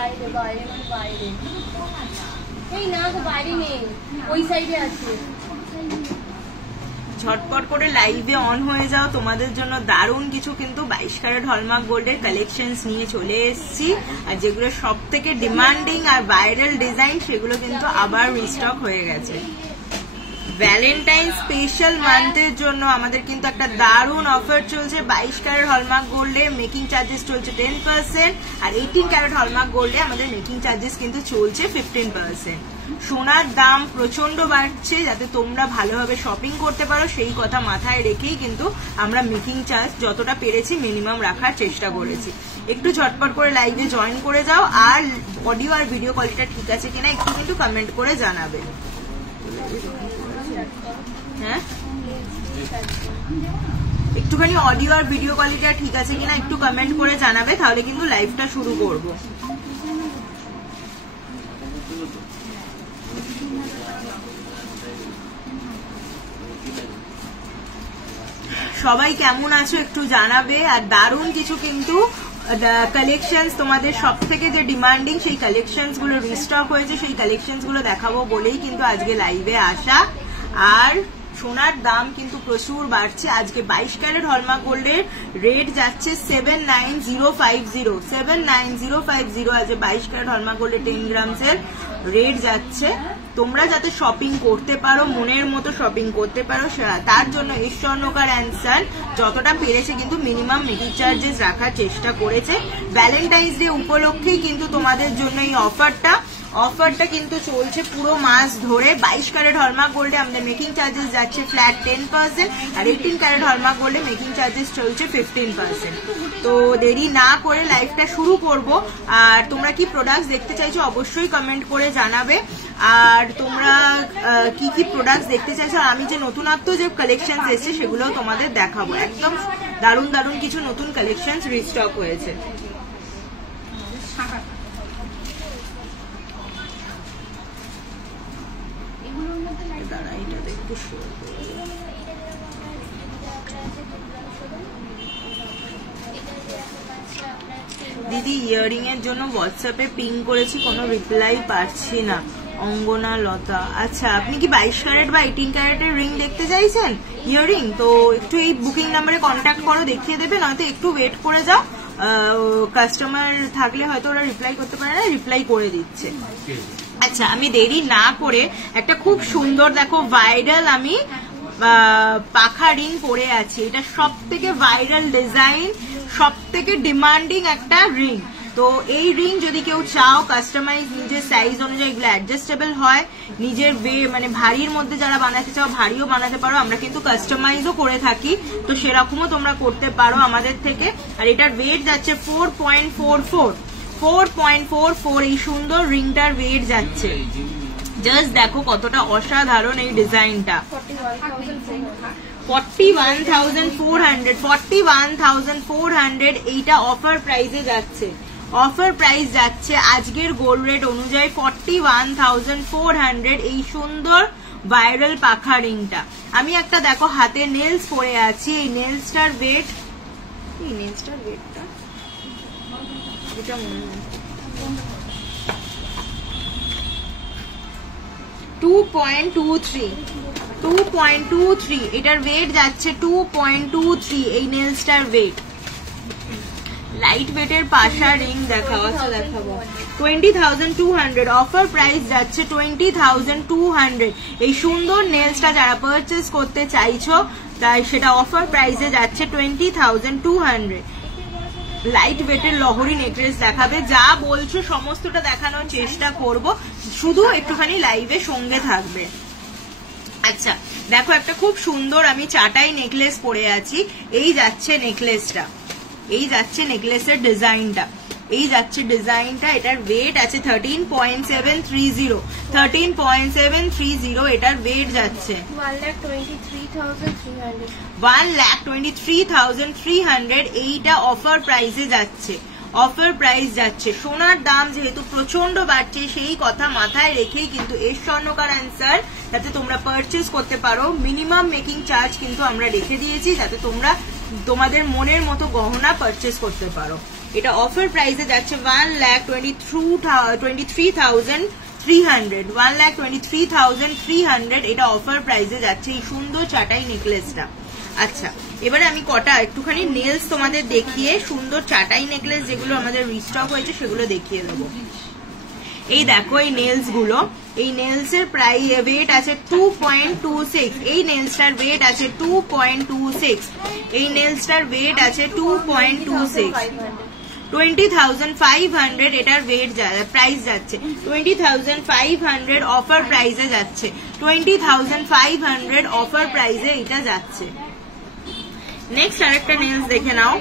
বাইরে বাইরে মানে বাইরে এই না তো বাইরে নেই ওই সাইডে আছে ঝটপট করে লাইভে অন হয়ে যাও তোমাদের জন্য দারুণ কিছু কিন্তু 22 ক্যারেট হলমার্ক গোল্ডের কালেকশনস নিয়ে চলে এসেছি আর যেগুলো সবথেকে ডিমান্ডিং আর ভাইরাল ডিজাইন সেগুলো কিন্তু আবার রিস্টক হয়ে গেছে ভ্যালেন্টাইন স্পেশাল মান্থের জন্য আমাদের কিন্তু একটা দারুণ অফার চলছে 22 ক্যারেট হলমার্ক গোল্ডে মেকিং চার্জেস চলছে 10% আর 18 ক্যারেট হলমার্ক গোল্ডে আমাদের মেকিং চার্জেস কিন্তু চলছে 15%। সোনার দাম প্রচন্ড বাড়ছে যাতে তোমরা ভালোভাবে শপিং করতে পারো সেই কথা মাথায় রেখেই কিন্তু আমরা মেকিং চার্জ যতটা পেরেছি মিনিমাম রাখার চেষ্টা করেছি। একটু ঝটপট করে লাইভে জয়েন করে যাও আর অডিও আর ভিডিও কোয়ালিটিটা ঠিক আছে কিনা একটু কিন্তু কমেন্ট করে জানাবে। হ্যাঁ একটুখানি অডিও আর ভিডিও কোয়ালিটিটা ঠিক আছে কিনা একটু কমেন্ট করে জানাবে তাহলে কিন্তু লাইভটা শুরু করব। সবাই কেমন আছো একটু জানাবে আর দারুণ কিছু কিন্তু কালেকশনস তোমাদের সব থেকে যে ডিমান্ডিং সেই কালেকশনস গুলো রিস্টক হয়েছে সেই কালেকশনস গুলো দেখাবো বলেই কিন্তু আজকে লাইভে আসা। আর সোনার দাম কিন্তু প্রচুর বাড়ছে আজকে 22 ক্যারেট হলমার্ক গোল্ডের রেট যাচ্ছে 79050 আজকে 22 ক্যারেট হলমার্ক গোল্ডের 10 গ্রামস এর রেট যাচ্ছে। তোমরা যাতে শপিং করতে পারো মনের মতো শপিং করতে পারো তার জন্য স্বর্ণকার অ্যান্সার যতটা পেরেছে কিন্তু মিনিমাম মেকিং চার্জেস রাখার চেষ্টা করেছে। ভ্যালেন্টাইন্স ডে উপলক্ষেই কিন্তু তোমাদের জন্য এই অফারটা কিন্তু চলছে পুরো মাস ধরে। 22 ক্যারেট হলমার্ক গোল্ডে আমাদের মেকিং চার্জেস যাচ্ছে ফ্ল্যাট 10% আর 18 ক্যারেট হলমার্ক গোল্ডে মেকিং চার্জেস চলছে 15%। তো দেরি না করে লাইভটা শুরু করব। আর তোমরা কি প্রোডাক্টস দেখতে চাইছো অবশ্যই কমেন্ট করে জানাবে আর তোমরা কি কি প্রোডাক্টস দেখতে চাইছো আর আমি যে নতুনত্ব যে কালেকশনস এসেছে সেগুলো তোমাদের দেখাবো। একদম দারুণ দারুণ কিছু নতুন কালেকশনস রিস্টক হয়েছে। দিদি ইয়ারিং এর জন্য হোয়াটসঅ্যাপে পিং করেছি কোনো রিপ্লাই পাচ্ছি না। অঙ্গনা লতা আচ্ছা আপনি কি 22 ক্যারেট বা 18 ক্যারেটের রিং দেখতে চাইছেন ইয়ারিং? তো একটু এই বুকিং নাম্বারে কন্ট্যাক্ট করো দেখিয়ে দেবে নয়তো একটু ওয়েট করে যাও কাস্টমার থাকলে হয়তো ওরা রিপ্লাই করতে পারে না রিপ্লাই করে দিচ্ছে। আচ্ছা আমি দেরি না করে একটা খুব সুন্দর দেখো ভাইরাল আমি পাখা রিং পরে আছি। এটা সব থেকে ভাইরাল ডিজাইন সব থেকে ডিমান্ডিং একটা রিং। তো এই রিং যদি কেউ চাও কাস্টমাইজ নিজের সাইজ অনুযায়ী এগুলো অ্যাডজাস্টেবল হয় নিজের মানে ভারীর মধ্যে যারা বানাতে চাও ভারীও বানাতে পারো আমরা কিন্তু কাস্টমাইজও করে থাকি তো সেরকমও তোমরা করতে পারো আমাদের থেকে। আর এটার ওয়েট যাচ্ছে 4.44 এই সুন্দর রিংটার ওয়েট যাচ্ছে। জাস্ট দেখো কতটা অসাধারণ এই ডিজাইনটা। 41,400 এইটা অফার প্রাইসে যাচ্ছে। অফার প্রাইস যাচ্ছে আজকের গোল্ড রেট অনুযায়ী 41,400 এই সুন্দর ভাইরাল পাখা রিংটা। আমি একটা দেখো হাতে নেলস পরে আছি এই নেলসটার ওয়েটটা এটা মনে হয় 2.23 এটার ওয়েট যাচ্ছে 2.23 এই নেলসটার ওয়েট। লাইট ওয়েটের পাশা রিং দেখাবো 20,200 অফার প্রাইস যাচ্ছে 20,200 এই সুন্দর নেলসটা যারা পারচেজ করতে চাইছো তাই সেটা অফার প্রাইসে যাচ্ছে 20,200। লাইট ওয়েটের লহরি নেকলেস দেখাবে যা বলছো সমস্তটা দেখানোর চেষ্টা করব শুধু একটুখানি লাইভে সঙ্গে থাকবে। আচ্ছা দেখো একটা খুব সুন্দর আমি চাটাই নেকলেস পরে আছি এই যাচ্ছে নেকলেসটা এই যাচ্ছে নেকলেসের ডিজাইনটা এই যাচ্ছে ডিজাইনটা এটার ওয়েট আছে 13.730 এটার ওয়েট যাচ্ছে 1,23,300 এইটা অফার প্রাইসে যাচ্ছে। অফার প্রাইস যাচ্ছে সোনার দাম যেহেতু প্রচন্ড বাড়ছে সেই কথা মাথায় রেখেই কিন্তু এর স্বর্ণকার অ্যান্সার যাতে তোমরা পারচেজ করতে পারো মিনিমাম মেকিং চার্জ কিন্তু আমরা রেখে দিয়েছি যাতে তোমরা তোমাদের মনের মতো গহনা পারচেজ করতে পারো। এটা অফার প্রাইসে যাচ্ছে 1,23,300, 1,23,300 এটা অফার প্রাইসে যাচ্ছে এই সুন্দর চাটাই নেকলেসটা। আচ্ছা, এবারে আমি কটা একটুখানি নেলস তোমাদের দেখিয়ে সুন্দর চাটাই নেকলেস যেগুলো আমাদের রিস্টক হয়েছে সেগুলো দেখিয়ে দেবো। এই দেখো এই নেলস গুলো, এই নেলস এর প্রাইস ওয়েট আছে 2.26, এই নেলসটার ওয়েট আছে 2.26, এই নেলসটার ওয়েট আছে 2.26, 20,500 এটার ওয়েট প্রাইস যাচ্ছে, 20,500 অফার প্রাইসে যাচ্ছে, 20,500 অফার প্রাইসে এটা যাচ্ছে। নেক্সট আরেকটা নেলস দেখে নাও,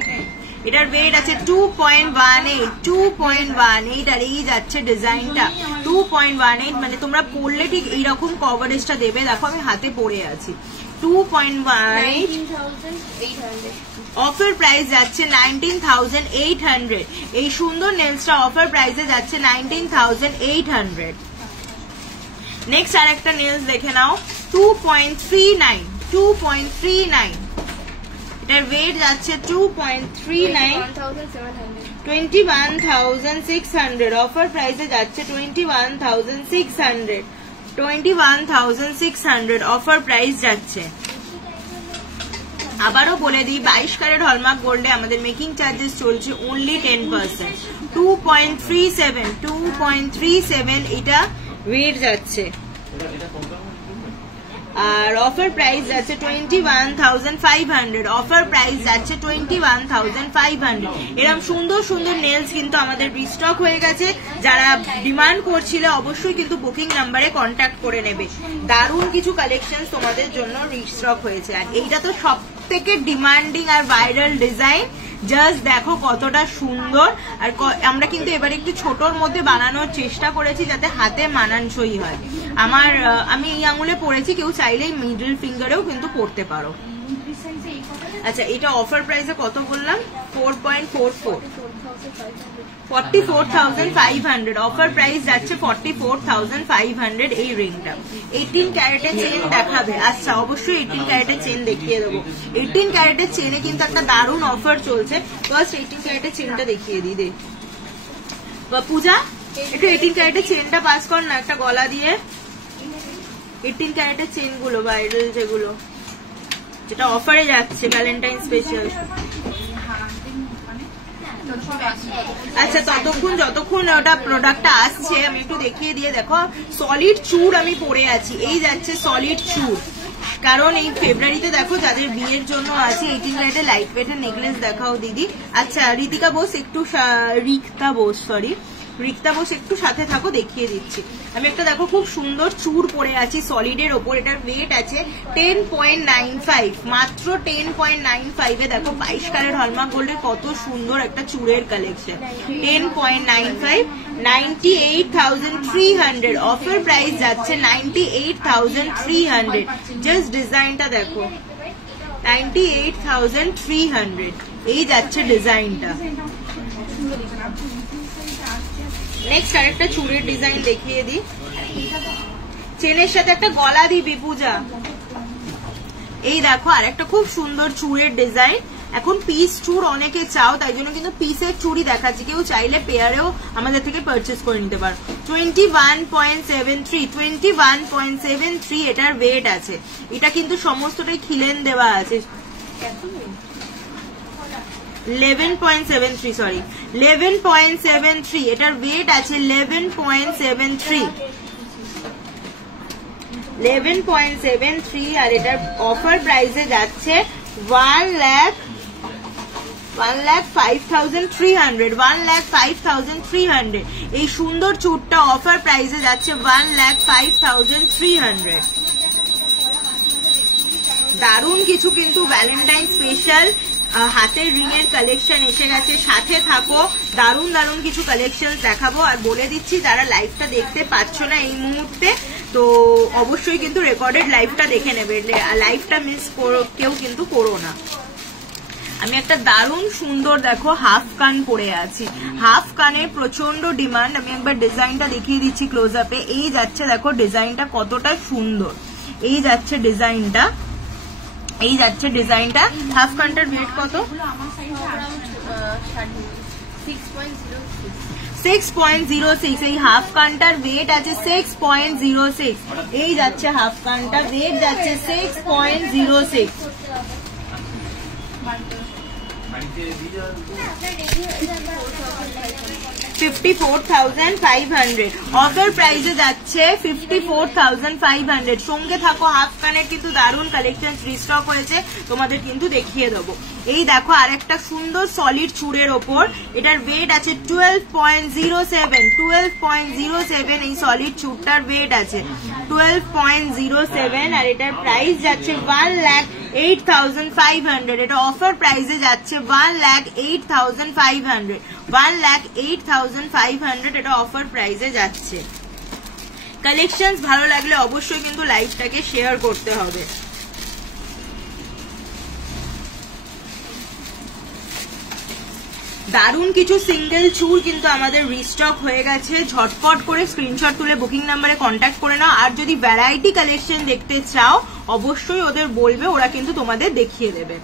এটার ওয়েট আছে 2.18 আর এই যাচ্ছে ডিজাইনটা 2.18, মানে তোমরা পরলে ঠিক এইরকম কভারেজটা দেবে। দেখো আমি হাতে পরে আছি, 2.18, অফার প্রাইস যাচ্ছে 19,800, এই সুন্দর নেলসটা অফার প্রাইসে যাচ্ছে 19,800। নেক্সট আরেকটা নেলস দেখে নাও, 2.39, এটার ওয়েট যাচ্ছে 2.39, 21,600, অফার প্রাইসে যাচ্ছে 21,600, অফার প্রাইস যাচ্ছে। আবারও বলে দিই 22 ক্যারেট হলমার্ক গোল্ডে আমাদের মেকিং চার্জেস চলছে অনলি 10%, 2.37 এটা ওয়েট যাচ্ছে, আর অফার প্রাইস যাচ্ছে 21,500, অফার প্রাইস যাচ্ছে 21,500। এরকম সুন্দর সুন্দর নেলস কিন্তু আমাদের রিস্টক হয়ে গেছে, যারা ডিমান্ড করছিল অবশ্যই কিন্তু বুকিং নাম্বারে কন্ট্যাক্ট করে নেবে। দারুণ কিছু কালেকশন তোমাদের জন্য রিস্টক হয়েছে, আর এইটা তো সব থেকে ডিমান্ডিং আর ভাইরাল ডিজাইন। জাস্ট দেখো কতটা সুন্দর, আর আমরা কিন্তু এবার একটু ছোটর মধ্যে বানানোর চেষ্টা করেছি যাতে হাতে মানানসই হয়। আমি এই আঙুলে পরেছি, কেউ চাইলেই মিডল ফিঙ্গারেও কিন্তু পরতে পারো। আচ্ছা, এটা অফার প্রাইসে কত বললাম? 4.44, 44,500, অফার প্রাইস যাচ্ছে 44,500 এই রিংটা। 18 ক্যারেটের চেন দেখাবে? আচ্ছা, অবশ্যই 18 ক্যারেটের চেন দেখিয়ে দেবো। 18 ক্যারেটের চেনে কিন্তু একটা দারুণ অফার চলছে। ফার্স্ট 18 ক্যারেটের চেনটা দেখিয়ে দিই। পূজা, একটু 18 ক্যারেটের চেনটা পাস কর না একটা গলা দিয়ে। 18 ক্যারেটের চেন গুলো ভাইরাল যেগুলো, যেটা অফারে যাচ্ছে ভ্যালেন্টাইন স্পেশাল। আচ্ছা, যতক্ষণ ওটা প্রোডাক্টটা আসছে আমি একটু দেখিয়ে দিয়ে। দেখো সলিড চুড় আমি পরে আছি, এই যাচ্ছে সলিড চুড়, কারণ এই ফেব্রুয়ারিতে দেখো যাদের বিয়ের জন্য আছে 18 ক্যারেটের লাইট ওয়েটের নেকলেস দেখাও দিদি। আচ্ছা, রিক্তা বোস একটু সাথে থাকো, দেখিয়ে দিচ্ছি। আমি একটা দেখো খুব সুন্দর চুড় পরে আছি সলিডের ওপর, এটার ওয়েট আছে 10.95, মাত্র 10.95 এ দেখো 22 ক্যারেট হলমার্ক গোল্ডের কত সুন্দর একটা চুড়ের কালেকশন। 10.95, 98,300, অফার প্রাইস যাচ্ছে 98,300। জাস্ট ডিজাইনটা দেখো, 98,300 এই যাচ্ছে ডিজাইনটা। নেক্সট আরেকটা চুড়ের ডিজাইন দেখিয়ে দিই, চেনের সাথে একটা গলা দিবি পূজা। এই দেখো আরেকটা খুব সুন্দর চুড়ের ডিজাইন। এখন পিস চুড় অনেকে চাও, তাই জন্য কিন্তু পিসের চুড়ি দেখাচ্ছি, কেউ চাইলে পেয়ারেও আমাদের থেকে পারচেস করে নিতে পারো। 21.73 এটার ওয়েট আছে। এটা কিন্তু সমস্তটাই খিলেন দেওয়া আছে। 11.73 এটার ওয়েট আছে 11.73 আর এটার অফার প্রাইসে যাচ্ছে 1,05,300। এই সুন্দর চুড়টা অফার প্রাইসে যাচ্ছে 1,05,300। দারুণ কিছু কিন্তু ভ্যালেন্টাইন স্পেশাল হাতের রিং এর কালেকশন এসে গেছে, সাথে থাকো, দারুণ কিছু কালেকশন দেখাবো। আর বলে দিচ্ছি, যারা লাইভটা দেখতে পাচ্ছ না এই মুহূর্তে, তো অবশ্যই কিন্তু রেকর্ডেড লাইভটা দেখে নেবে, লাইভটা মিস কেউ কিন্তু করো না। আমি একটা দারুণ সুন্দর দেখো হাফ কান পরে আছি, হাফ কানের প্রচন্ড ডিমান্ড। আমি একবার ডিজাইনটা দেখিয়ে দিচ্ছি ক্লোজ আপে। এই যাচ্ছে দেখো ডিজাইনটা কতটা সুন্দর, এই যাচ্ছে ডিজাইনটা, হাফ কানটার ওয়েট কত? 6.06 এই হাফ কানটার ওয়েট আছে 6.06 এই যাচ্ছে হাফ কানটা ওয়েট যাচ্ছে 6.06 54,500 অফার প্রাইসে যাচ্ছে 54,500 সঙ্গে থাকো হাফ কানের কিন্তু দারুণ কালেকশন রিস্টক হয়েছে তোমাদের কিন্তু দেখিয়ে দেবো এই দেখো আরেকটা সুন্দর সলিড চুড়ের ওপর এটার ওয়েট আছে 12.07 এই সলিড চুড়টার ওয়েট আছে 12.07 আর এটার প্রাইস যাচ্ছে 1,08,500 এটা অফার প্রাইসে যাচ্ছে 1,08,500 1,08,500 এটা অফার প্রাইসে যাচ্ছে কালেকশন ভালো লাগলে অবশ্যই কিন্তু লাইভটাকে শেয়ার করতে হবে দারুণ কিছু সিঙ্গেল চুর কিন্তু আমাদের রিস্টক হয়ে গেছে ঝটপট করে স্ক্রিনশট তুলে বুকিং নাম্বারে কন্ট্যাক্ট করে নাও আর যদি ভ্যারাইটি কালেকশন দেখতে চাও অবশ্যই ওদের বলবে ওরা কিন্তু তোমাদের দেখিয়ে দেবে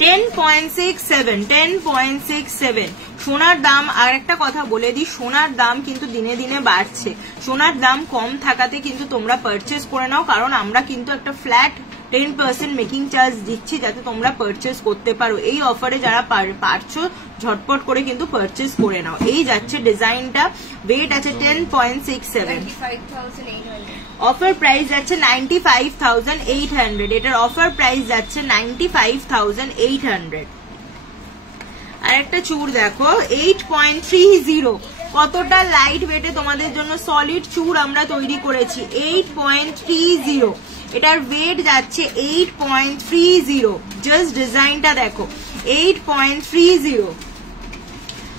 10.67 সোনার দাম আর একটা কথা বলে দিই সোনার দাম কিন্তু দিনে দিনে বাড়ছে সোনার দাম কম থাকাতে কিন্তু তোমরা পারচেস করে নাও কারণ আমরা কিন্তু একটা ফ্ল্যাট 10% মেকিং চার্জ দিচ্ছি যাতে তোমরা পারচেস করতে পারো এই অফারে যারা পারছো ঝটপট করে কিন্তু পারচেস করে নাও এই যাচ্ছে ডিজাইনটা ওয়েট আছে 10.67 অফার প্রাইস যাচ্ছে 95,800 এটার অফার প্রাইস যাচ্ছে 95,800 আর একটা চুড় দেখো 8.30 কতটা লাইট ওয়েটে তোমাদের জন্য সলিড চুড় আমরা তৈরি করেছি 8.30 এটার ওয়েট যাচ্ছে 8.30 জাস্ট ডিজাইনটা দেখো 8.30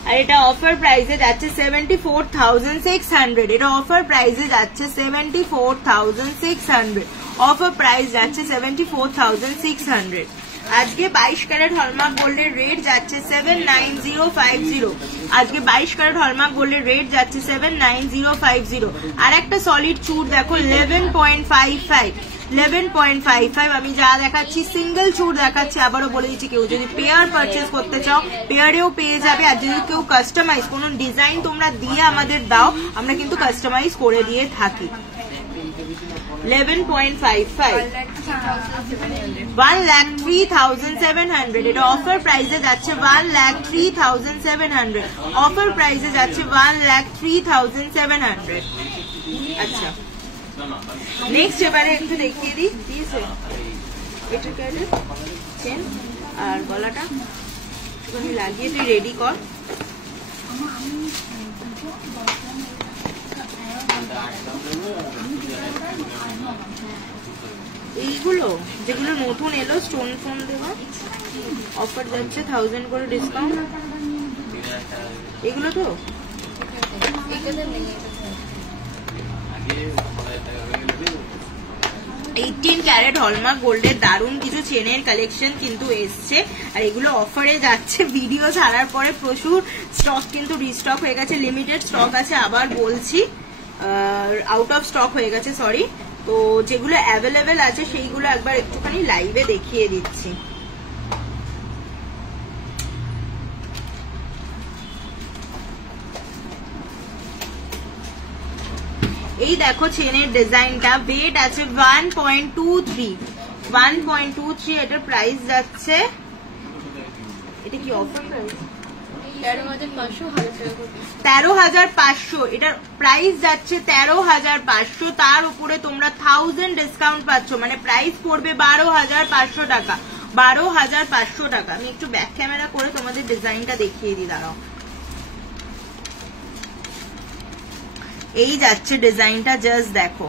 আর এটা অফার প্রাইসে যাচ্ছে 74,600 এটা অফার প্রাইসে যাচ্ছে 74,600 অফার প্রাইস যাচ্ছে 74,600 আজকে 22 ক্যারেট হলমার্ক গোল্ডের রেট যাচ্ছে 79050 আজকে 22 ক্যারেট হলমার্ক গোল্ডের রেট যাচ্ছে 79050 আর একটা সলিড চুড় দেখো 11.55 আমি যা দেখাচ্ছি সিঙ্গেল চুড় দেখাচ্ছি আবারও বলে দিচ্ছি কেউ যদি পেয়ার পারচেস করতে চাও পেয়ারেও পেয়ে যাবে আর যদি কেউ কাস্টমাইজ কোনো ডিজাইন তোমরা দিয়ে আমাদের দাও আমরা কিন্তু কাস্টমাইজ করে দিয়ে থাকি 11.55 1,03,700 এটা অফার প্রাইসে যাচ্ছে 1,03,700 অফার প্রাইসে যাচ্ছে 1,03,700 আচ্ছা নেক্সট এবারে একটু দেখিয়ে দিই এটা চেন আর গলাটা একটুখানি লাগিয়ে তুই রেডি কর এইগুলো যেগুলো নতুন এলো স্টোন ফোন দেওয়া অফার যাচ্ছে 1000 করে ডিসকাউন্ট এগুলো তো 18 ক্যারেট হলমার্ক গোল্ডের দারুণ কিছু চেনের কালেকশন কিন্তু এসছে আর এগুলো অফারে যাচ্ছে ভিডিও ছাড়ার পরে প্রচুর স্টক কিন্তু রিস্টক হয়ে গেছে লিমিটেড স্টক আছে আবার বলছি আউট অফ স্টক হয়ে গেছে সরি তো যেগুলো অ্যাভেলেবেল আছে সেইগুলো একবার একটুখানি লাইভে দেখিয়ে দিচ্ছি এই দেখো চেনের ডিজাইনটা ওয়েট আছে 1.23 এটার প্রাইস যাচ্ছে এটা কি অফার প্রাইস 13,500 এটার প্রাইস যাচ্ছে 13,500 তার উপরে তোমরা 1000 ডিসকাউন্ট পাচ্ছ মানে প্রাইস পড়বে 12,500 টাকা 12,500 টাকা আমি একটু ব্যাক ক্যামেরা করে তোমাদের ডিজাইনটা দেখিয়ে দিই দাঁড়াও এই যাচ্ছে ডিজাইনটা জাস্ট দেখো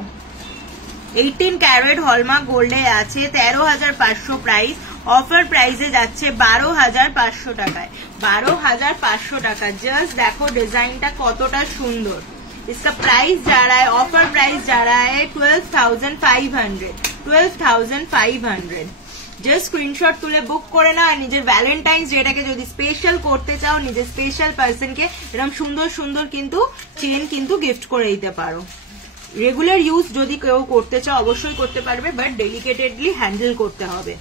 18 ক্যারেট হলমার্ক গোল্ডে আছে 13,500 প্রাইস অফার প্রাইসে যাচ্ছে 12,500 টাকায় 12,500 টাকা জাস্ট দেখো ডিজাইনটা কতটা সুন্দর इसका प्राइस जा रहा है ऑफर प्राइस जा रहा है 12,500 জাস্ট স্ক্রিনশট তুলে বুক করে না আর নিজের ভ্যালেন্টাইন্স ডেটাকে যদি স্পেশাল করতে চাও নিজের স্পেশাল পার্সনকে এরকম সুন্দর সুন্দর কিন্তু চেন কিন্তু গিফট করে দিতে পারো রেগুলার ইউজ যদি কেউ করতে চাও অবশ্যই করতে পারবে বাট ডেলিকেটেডলি হ্যান্ডেল করতে হবে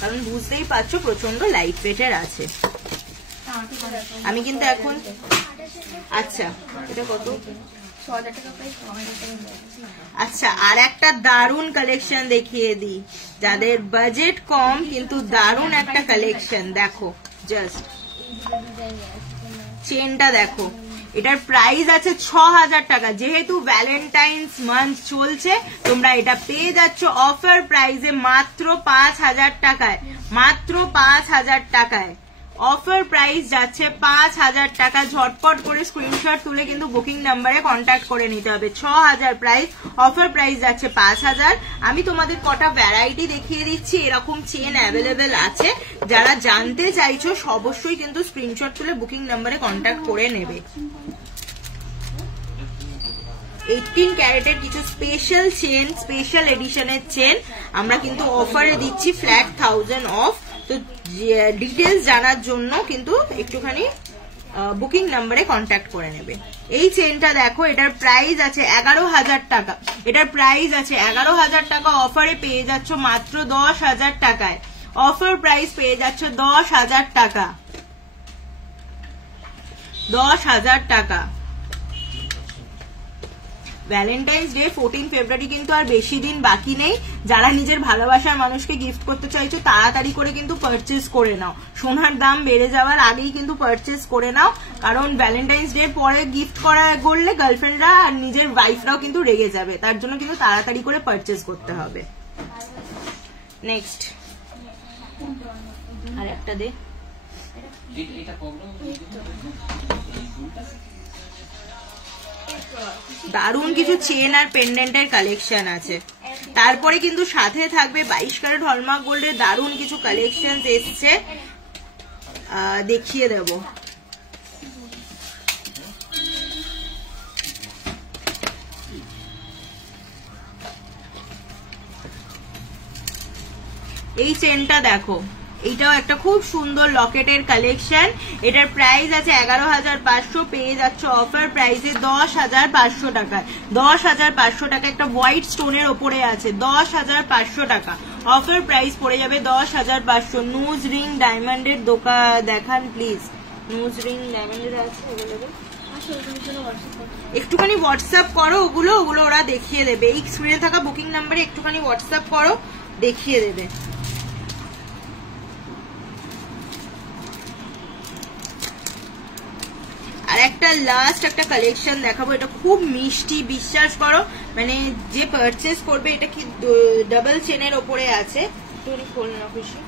কারণ কারণ বুঝতেই পারছো প্রচন্ড লাইট ওয়েটের আছে। আমি কিন্তু এখন আচ্ছা এটা কত? আচ্ছা আর একটা দারুন কালেকশন দেখিয়ে দিই, যাদের বাজেট কম কিন্তু দারুন একটা কালেকশন। দেখো জাস্ট চেনটা দেখো, এটার প্রাইস আছে 6000 টাকা। যেহেতু ভ্যালেন্টাইন্স মান্থ চলছে তোমরা এটা পেয়ে যাচ্ছ অফার প্রাইসে মাত্র 5000 টাকায়, মাত্র 5000 টাকায়। অফার প্রাইস যাচ্ছে 5000 টাকা। ঝটপট করে স্ক্রিনশট তুলে কিন্তু বুকিং নাম্বারে কন্ট্যাক্ট করে নিতে হবে। 6000 প্রাইস, অফার প্রাইস যাচ্ছে 5000। আমি তোমাদের কটা ভ্যারাইটি দেখিয়ে দিচ্ছি, এরকম চেন অ্যাভেলেবেল আছে। যারা জানতে চাইছো অবশ্যই কিন্তু স্ক্রিনশট তুলে বুকিং নাম্বারে কন্ট্যাক্ট করে নেবে। 18 ক্যারেটের কিছু স্পেশাল চেন, স্পেশাল এডিশনের চেন আমরা কিন্তু অফারে দিচ্ছি ফ্ল্যাট 1000 অফ। তো ডিটেলস জানার জন্য কিন্তু একটুখানি বুকিং নাম্বারে কন্ট্যাক্ট করে নেবে। এই চেনটা দেখো, এটার প্রাইস আছে 11000 টাকা। এটার প্রাইস আছে 11000 টাকা। অফারে পেয়ে যাচ্ছ মাত্র 10000 টাকায়। অফার প্রাইস পেয়ে যাচ্ছ 10000 টাকা, 10000 টাকা। ভ্যালেন্টাইন্স ডে 14 ফেব্রুয়ারি কিন্তু আর বেশি দিন বাকি নেই। যারা নিজের ভালোবাসার মানুষকে গিফট করতে চাইছো তাড়াতাড়ি করে কিন্তু পারচেজ করে নাও। সোনার দাম বেড়ে যাওয়ার আগেই কিন্তু পারচেজ করে নাও, কারণ ভ্যালেন্টাইন্স ডে পরে গিফট করলে গার্লফ্রেন্ডরা আর নিজের ওয়াইফরাও কিন্তু রেগে যাবে। তার জন্য কিন্তু তাড়াতাড়ি করে পারচেজ করতে হবে। নেক্সট আর একটা দে, দারুন কিছু চেন আর পেন্ডেন্টের কালেকশন আছে। তারপরে কিন্তু সাথে থাকবে 22 ক্যারেট হলমার্ক গোল্ডের দারুন কিছু কালেকশন এসছে, দেখিয়ে দেব। এই চেনটা দেখো, এইটাও একটা খুব সুন্দর লকেটের কালেকশন। এটার প্রাইস আছে 11500, পেয়ে যাচ্ছে অফার প্রাইসে 10500 টাকায়। 10500 টাকা, একটা হোয়াইট স্টোনের ওপরে আছে 10500 টাকা। অফার প্রাইস পড়ে যাবে 10500। নুজ রিং ডায়মন্ডের দোকান দেখান প্লিজ। নুজ রিং ডায়মন্ডের আছে একটুখানি হোয়াটসঅ্যাপ করো, ওগুলো ওরা দেখিয়ে দেবে। এই স্ক্রিনে থাকা বুকিং নাম্বারে একটুখানি হোয়াটসঅ্যাপ করো, দেখিয়ে দেবে। আর একটা লাস্ট একটা কালেকশন দেখাবো, এটা খুব মিষ্টি, বিশ্বাস করো। মানে যে পারচেজ করবে, এটা কি ডাবল চেনের ওপরে আছে, তুমি খোল না খুশি।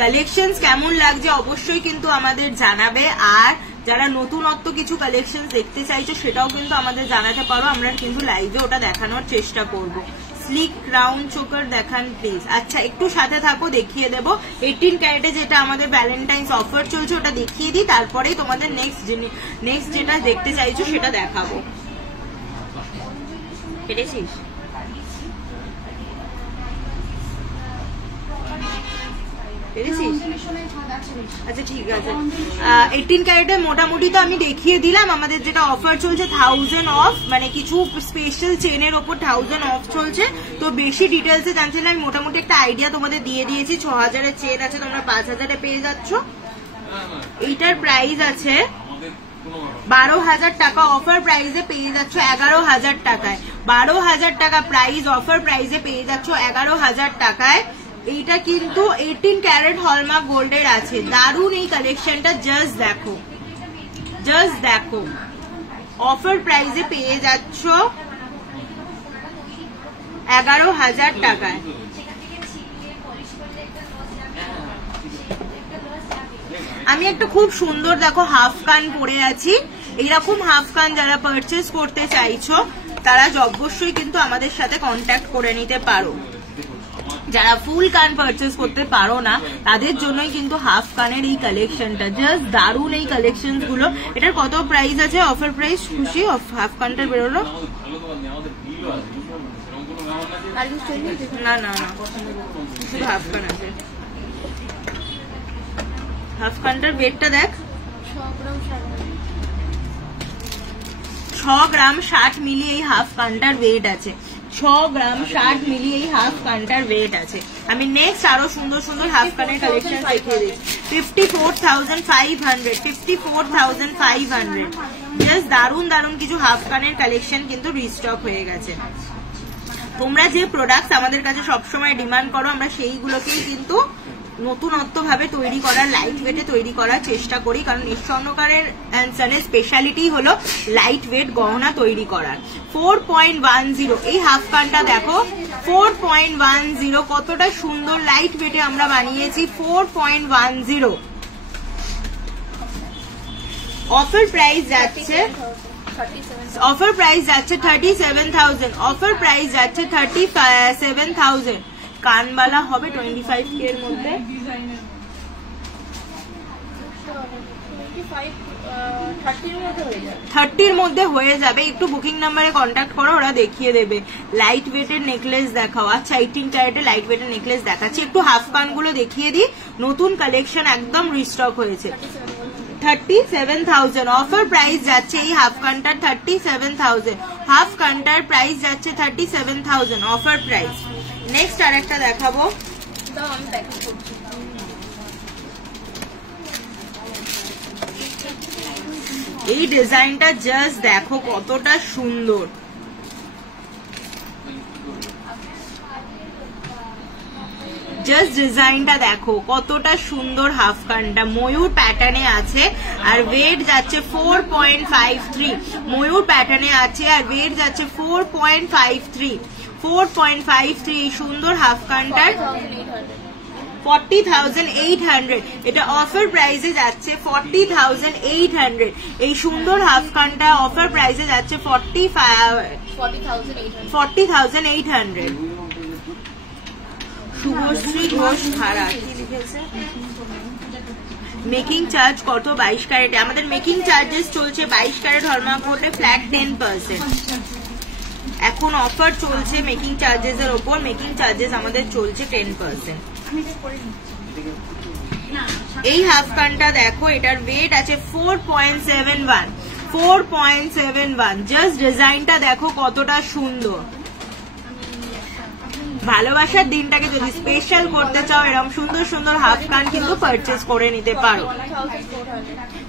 কালেকশনস কেমন লাগছে অবশ্যই কিন্তু আমাদের জানাবে। আর যারা নতুনত্ব কিছু কালেকশন দেখতে চাইছো সেটাও কিন্তু আমাদের জানাতে পারো, আমরা কিন্তু লাইভে ওটা দেখানোর চেষ্টা করব। স্লিক ক্রাউন চোকার দেখান প্লিজ। আচ্ছা একটু সাথে থাকো, দেখিয়ে দেবো। 18 ক্যারেটে যেটা আমাদের ভ্যালেন্টাইন্স অফার চলছে ওটা দেখিয়ে দিই, তারপরেই তোমাদের নেক্সট যেটা দেখতে চাইছো সেটা দেখাবো। পেরেছিস? আচ্ছা ঠিক আছে। 18 ক্যারেটের মোটামুটি তো আমি দেখিয়ে দিলাম। আমাদের যেটা অফার চলছে 1000 অফ, মানে কিছু স্পেশাল চেনের ওপর 1000 অফ চলছে। তো বেশি ডিটেলসে জানছি না, আমি মোটামুটি একটা আইডিয়া তোমাদের দিয়ে দিয়েছি। 6000-এর চেন আছে, তোমরা 5000-এ পেয়ে যাচ্ছ। এইটার প্রাইস আছে 12000 টাকা। অফার প্রাইসে পেয়ে যাচ্ছ 11000 টাকায়। 12000 টাকা প্রাইস, অফার প্রাইসে পেয়ে যাচ্ছ 11000 টাকায়। এইটা কিন্তু 18 ক্যারেট হলমার্ক গোল্ডের আছে। দারুন এই কালেকশনটা, জাস্ট দেখো, জাস্ট দেখো। অফার প্রাইসে পেয়ে যাচ্ছ 11000 টাকায়। আমি একটা খুব সুন্দর দেখো হাফ কান পরে আছি। এইরকম হাফ কান যারা পারচেজ করতে চাইছো তারা অবশ্যই কিন্তু আমাদের সাথে কন্ট্যাক্ট করে নিতে পারো। যারা ফুল কান পারচেজ করতে পারো না তাদের জন্যই কিন্তু হাফ কানের এই কালেকশনটা, জাস্ট দারুন এই কালেকশন গুলো। এটার কত প্রাইস আছে? অফার প্রাইস খুশি হাফ কানটা বেরোলো না, না না শুধু হাফ কান আছে। হাফ কানটার ওয়েটটা দেখ, 6 6 গ্রাম 60 মিলি এই হাফ কানটার ওয়েট আছে, 6 গ্রাম 60 মিলি এই হাফ কানটার ওয়েট আছে। আমি নেক্সট আরো সুন্দর সুন্দর হাফ কানের কালেকশন দেখিয়ে দিচ্ছি। 54,500, 54,500। জাস্ট দারুন দারুন কিছু হাফ কানের কালেকশন কিন্তু রিস্টক হয়ে গেছে। তোমরা যে প্রোডাক্ট আমাদের কাছে সবসময় ডিমান্ড করো, আমরা সেইগুলোকেই কিন্তু নতুনত্ব ভাবে তৈরি করার, লাইট ওয়েটে তৈরি করার চেষ্টা করি, কারণ স্বর্ণকারের স্পেশালিটি হলো লাইট ওয়েট গহনা তৈরি করার। 4.10 এই হাফ কানটা দেখো, 4.10 কতটা সুন্দর লাইট ওয়েটে আমরা বানিয়েছি। 4.10 অফার প্রাইস যাচ্ছে, অফার প্রাইস যাচ্ছে 37,000, অফার প্রাইস যাচ্ছে 37,000। কানবালা হবে 25K এর মধ্যে, 30 এর মধ্যে হয়ে যাবে। একটু বুকিং নাম্বারে কন্ট্যাক্ট করো, ওরা দেখিয়ে দেবে। লাইট ওয়েটের নেকলেস দেখাও। আচ্ছা 18 ক্যারেটের লাইট ওয়েটের নেকলেস দেখাচ্ছি। একটু হাফ কানগুলো দেখিয়ে দিই, নতুন কালেকশন একদম রিস্টক হয়েছে। 37,000 অফার প্রাইস যাচ্ছে এই হাফ কানটার 37,000, হাফ কানটার প্রাইস যাচ্ছে 37,000 অফার প্রাইস। নেক্সট আর একটা দেখাবো। এই ডিজাইনটা জাস্ট দেখো কতটা সুন্দর, জাস্ট ডিজাইনটা দেখো কতটা সুন্দর। হাফ কানটা ময়ূর প্যাটার্নে আছে আর ওয়েট যাচ্ছে 4.53, ময়ূর প্যাটার্নে আছে আর ওয়েট যাচ্ছে 4.53, 4.53 এই সুন্দর হাফ কানটার 40,800। এটা অফার প্রাইসে যাচ্ছে 40,800। এই সুন্দর হাফ কানটা অফার প্রাইসে যাচ্ছে 40,800। শুভশ্রী ঘোষ ধারা কি লিখেছে? মেকিং চার্জ কত 22 ক্যারেটে? আমাদের মেকিং চার্জেস চলছে 22 ক্যারেট হলমার্ক গোল্ডে ফ্ল্যাট 10%। এখন অফার চলছে মেকিং চার্জেস এর ওপর, মেকিং চার্জেস আমাদের চলছে 10%। এই হাফ কানটা দেখো, এটার ওয়েট আছে 4.71, 4.71। জাস্ট ডিজাইনটা দেখো কতটা সুন্দর। ভালোবাসার দিনটাকে যদি স্পেশাল করতে চাও, এরকম সুন্দর সুন্দর হাফ কান কিন্তু পারচেজ করে নিতে পারো।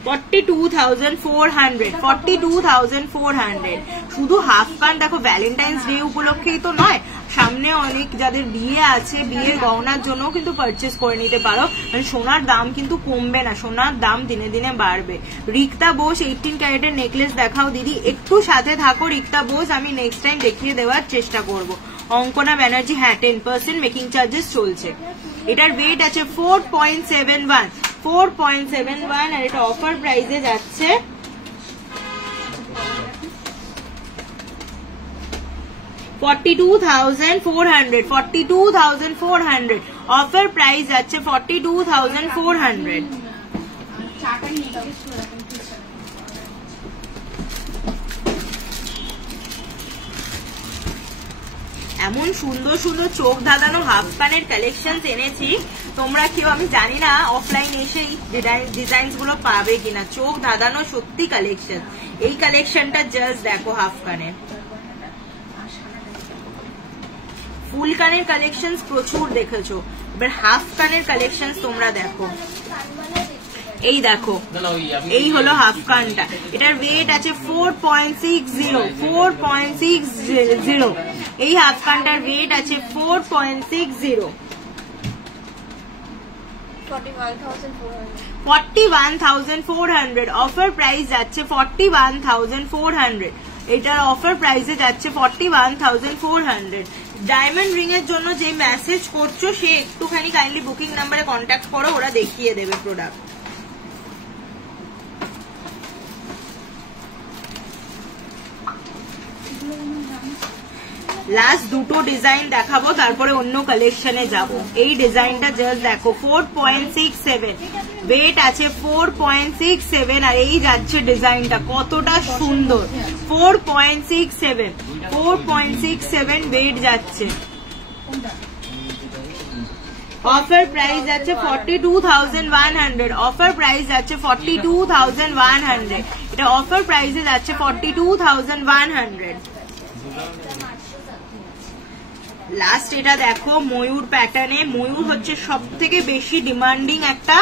42,400, 42,400। শুধু হাফ কান দেখো, ভ্যালেন্টাইন্স ডে উপলক্ষেই তো নয়, সামনে অনেক যাদের বিয়ে আছে, বিয়ের গহনার জন্য কিন্তু পারচেজ করে নিতে পারো। সোনার দাম কিন্তু কমবে না, সোনার দাম দিনে দিনে বাড়বে। রিক্তা বোস 18 ক্যারেটের নেকলেস দেখাও দিদি। একটু সাথে থাকো রিক্তা বোস, আমি নেক্সট টাইম দেখিয়ে দেওয়ার চেষ্টা করব। অঙ্কনা ব্যানার্জি, হ্যাঁ 10% মেকিং চার্জেস চলছে। এটার ওয়েট আছে 4.71, 4.71 আর এটা অফার প্রাইসে যাচ্ছে 42,400, 42,400। অফার প্রাইস যাচ্ছে 42,400। এমন সুন্দর সুন্দর চোখ ধাঁধানো হাফ কানের কালেকশন এনেছি, তোমরা কেউ আমি জানি না অফলাইন এসে এই ডিজাইন গুলো পাবে কিনা। চোখ ধাঁধানো সত্যি কালেকশন। এই কালেকশনটা জাস্ট দেখো, হাফ কানের। ফুল কানের কালেকশন প্রচুর দেখেছো, এবার হাফ কানের কালেকশন তোমরা দেখো। এই দেখো, এই হলো হাফ কানটা। এটার ওয়েট আছে 4.60, 4.60। এই হাফ কানটার ওয়েট আছে 4.60। 41,400। অফার প্রাইস যাচ্ছে 41,400। এটার অফার প্রাইসে যাচ্ছে 41,400। ডায়মন্ড রিং এর জন্য যে মেসেজ করছো সে একটুখানি কাইন্ডলি বুকিং নাম্বারে কন্ট্যাক্ট করো, ওরা দেখিয়ে দেবে প্রোডাক্ট। লাস্ট দুটো ডিজাইন দেখাবো, তারপরে অন্য কালেকশনে যাব। এই ডিজাইনটা জাস্ট দেখো, 4.67, ওয়েট আছে 4.67 আর এই যাচ্ছে ডিজাইনটা কতটা সুন্দর। 4.67, 4.67 ওয়েট যাচ্ছে। অফার প্রাইস যাচ্ছে 42,100, অফার প্রাইস যাচ্ছে 42,100। এটা অফার প্রাইসে যাচ্ছে 42,100। লাস্ট এটা দেখো ময়ূর প্যাটার্নে, ময়ূর হচ্ছে সব থেকে বেশি ডিমান্ডিং একটা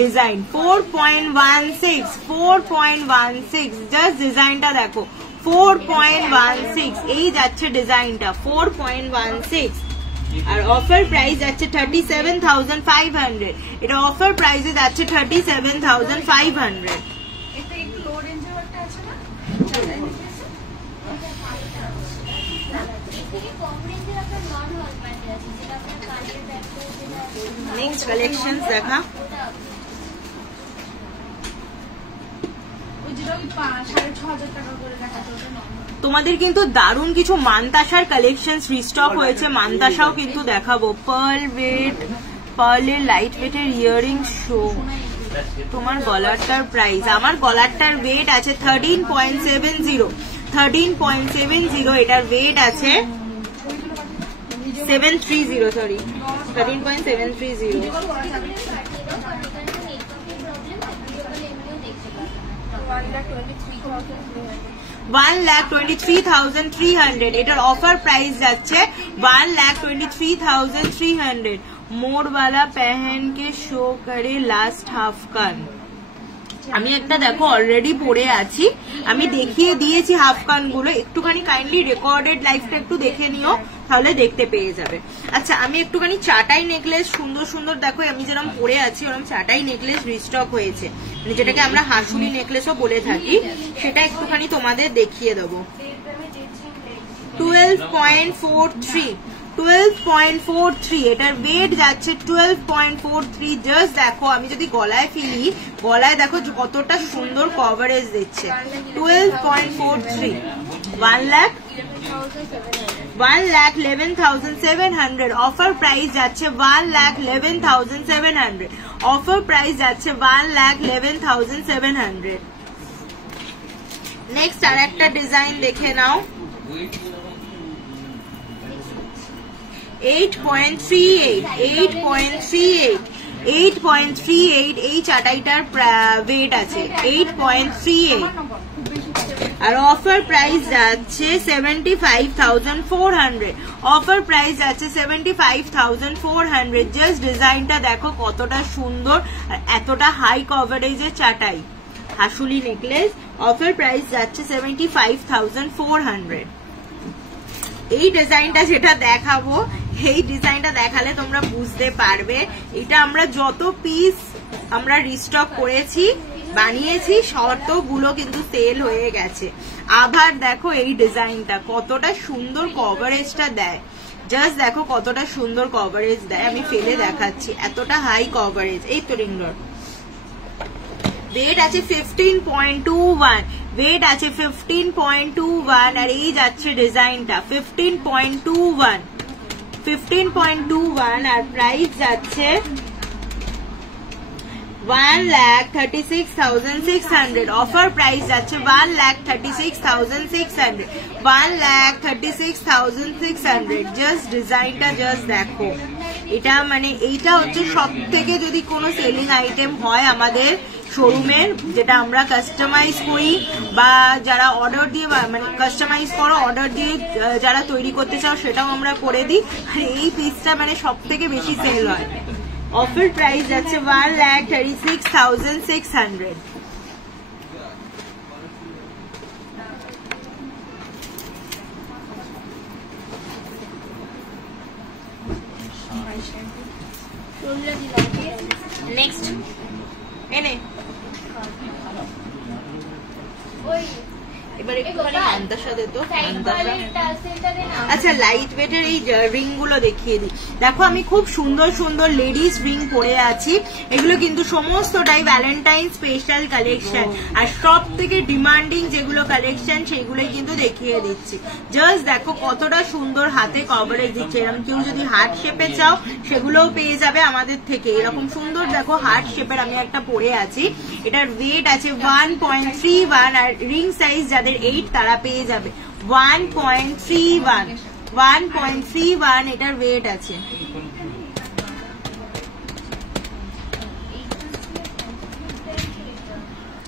ডিজাইন। 4.16 জাস্ট ডিজাইনটা দেখো 4.16 এই যাচ্ছে ডিজাইনটা 4.16 আর অফার প্রাইস যাচ্ছে 37,500। এটা অফার প্রাইসে যাচ্ছে 37,500। নেক্সট কালেকশন দেখা। তোমাদের কিন্তু দারুণ কিছু মানতাসার কালেকশন রিস্টক হয়েছে, মানতাসাও কিন্তু দেখাবো। পার্ল ওয়েট, পার্লের লাইট ওয়েটের ইয়ারিং শো। তোমার গলারটার প্রাইস, আমার গলারটার ওয়েট আছে 13.70, এটার ওয়েট আছে 730, সরি 13.730। 1,23,300। এটার অফার প্রাইস যাচ্ছে 1,23,300। মোড়ওয়ালা পেহেন কে শো করে লাস্ট হাফ কান। আমি একটা দেখো অলরেডি পরে আছি, আমি দেখিয়ে দিয়েছি হাফ কান গুলো, একটুখানি কাইন্ডলি রেকর্ডেড লাইভটা একটু দেখে নিও, তাহলে দেখতে পেয়ে যাবে। আচ্ছা আমি একটুখানি চাটাই নেকলেস সুন্দর সুন্দর দেখো, আমি যেরকম পরে আছি ওরকম চাটাই নেকলেস রিস্টক হয়েছে, মানে যেটাকে আমরা হাসুলি নেকলেসও বলে থাকি, সেটা একটুখানি তোমাদের দেখিয়ে দেবো। 12.43, এটার ওয়েট যাচ্ছে 12.43। জাস্ট দেখো আমি যদি গলায় ফেলি, গলায় দেখো কতটা সুন্দর কভারেজ দিচ্ছে। 12.43, 1,11,700। অফার প্রাইস যাচ্ছে 1,11,700। অফার প্রাইস যাচ্ছে 1,11,700। নেক্সট আর একটা ডিজাইন দেখে নাও। 8.38 এই চাটাইটার ওয়েট আছে 8.38 আর অফার প্রাইস যাচ্ছে 75,400। অফার প্রাইস যাচ্ছে 75,400। জাস্ট ডিজাইনটা দেখো কতটা সুন্দর আর এতটা হাই কভারেজের চাটাই হাসুলি নেকলেস। অফার প্রাইস যাচ্ছে 75,400। এই ডিজাইনটা যেটা দেখাবো, এই ডিজাইনটা দেখালে তোমরা বুঝতে পারবে, এটা আমরা যত পিস আমরা রিস্টক করেছি বানিয়েছি শতগুলো কিন্তু সেল হয়ে গেছে। আবার দেখো এই ডিজাইনটা কতটা সুন্দর কভারেজটা দেয়, জাস্ট দেখো কতটা সুন্দর কভারেজ দেয়, আমি ফেলে দেখাচ্ছি, এতটা হাই কভারেজ। এই তো রিংডর ওয়েট আছে 15.21, ওয়েট আছে 15.21 আর এই যাচ্ছে ডিজাইনটা 15.21 আর প্রাইস যাচ্ছে 1,36,600। অফার প্রাইস যাচ্ছে 1,36,600, 1,36,600। জাস্ট ডিজাইনটা জাস্ট দেখো, এটা মানে এইটা হচ্ছে সব থেকে যদি কোনো সেলিং আইটেম হয় আমাদের শোরুমের, যেটা আমরা কাস্টমাইজ করি বা যারা অর্ডার দিয়ে মানে কাস্টমাইজ করো অর্ডার দিয়ে যারা তৈরি করতে চাও সেটাও আমরা করে দিই, আর এই পিসটা মানে সব থেকে বেশি সেল হয়। অফার প্রাইস যাচ্ছে 1,36,600। নেক্সট এনে এবার একটুখানি মান্তার সাথে তো আচ্ছা লাইট ওয়েটের এই রিং গুলো দেখিয়ে দিই। দেখো আমি খুব সুন্দর সুন্দর লেডিস রিং পরে আছি, এগুলো কিন্তু সমস্তটাই ভ্যালেন্টাইন স্পেশাল কালেকশন, আর সব থেকে ডিমান্ডিং যেগুলো কালেকশন সেগুলোই কিন্তু দেখিয়ে দিচ্ছি। জাস্ট দেখো কতটা সুন্দর হাতে কভারেজ দিচ্ছে, এরকম কেউ যদি হার্ট শেপে চাও সেগুলোও পেয়ে যাবে আমাদের থেকে। এরকম সুন্দর দেখো হার্ট শেপের আমি একটা পরে আছি, এটার ওয়েট আছে 1.31 আর রিং সাইজ যাদের 8 তারা পেয়ে যাবে 1.31 এটার ওয়েট আছে।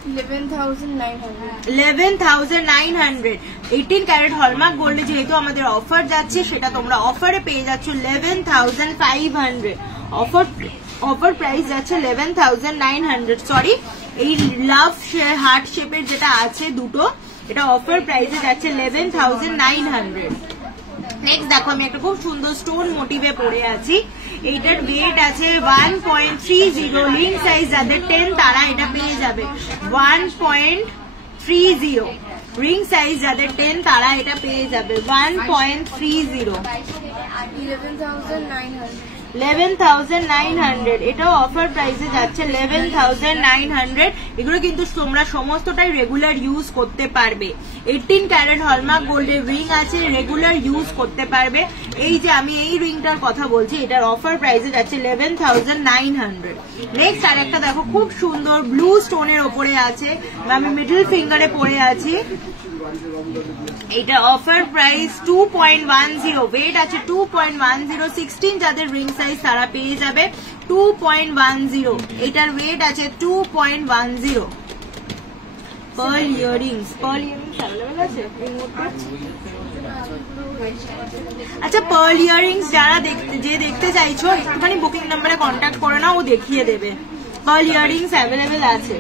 11,900 18 ক্যারেট হলমার্ক গোল্ডে যেহেতু আমাদের অফার যাচ্ছে, সেটা তোমরা অফারে পেয়ে যাচ্ছ 11,500। অফার প্রাইস যাচ্ছে 11,900। সরি, এই লাভ হার্ট শেপের যেটা আছে দুটো, এটা অফার প্রাইসে যাচ্ছে 11,900। নেক্সট দেখো, আমি একটা খুব সুন্দর স্টোন মোটিভে পরে আছি। এইটার ওয়েট আছে 1.30। লিঙ্ক সাইজ যাদের 10 তারা এটা পেয়ে যাবে 1.30। রিং সাইজ যাদের 10 তারা এটা পেয়ে যাবে 1.30। 11,900। এটাও অফার প্রাইসে যাচ্ছে 11,900। এগুলো কিন্তু তোমরা সমস্তটাই রেগুলার ইউজ করতে পারবে। 18 ক্যারেট হলমার্ক গোল্ডের রিং আছে, রেগুলার ইউজ করতে পারবে। এই যে আমি এই রিংটার কথা বলছি, এটার অফার প্রাইসে যাচ্ছে 11,900। নেক্সট আর একটা দেখো, খুব সুন্দর ব্লু স্টোনের ওপরে আছে, আমি মিডল ফিঙ্গারে পরে আছি। এটা অফার প্রাইস 2.10। ওয়েট আছে 2.10। 16 যাদের রিং সাইজ তারা পেয়ে যাবে 2.10। এটার ওয়েট আছে 2.10। পার্ল ইয়ারিংস অ্যাভেলেবল আছে এই মুহূর্তে? আচ্ছা, পার্ল ইয়ারিংস যারা দেখতে চাইছো একটুখানি বুকিং নাম্বারে কন্ট্যাক্ট করে নাও, ও দেখিয়ে দেবে। পার্ল ইয়ারিংস অ্যাভেলেবল আছে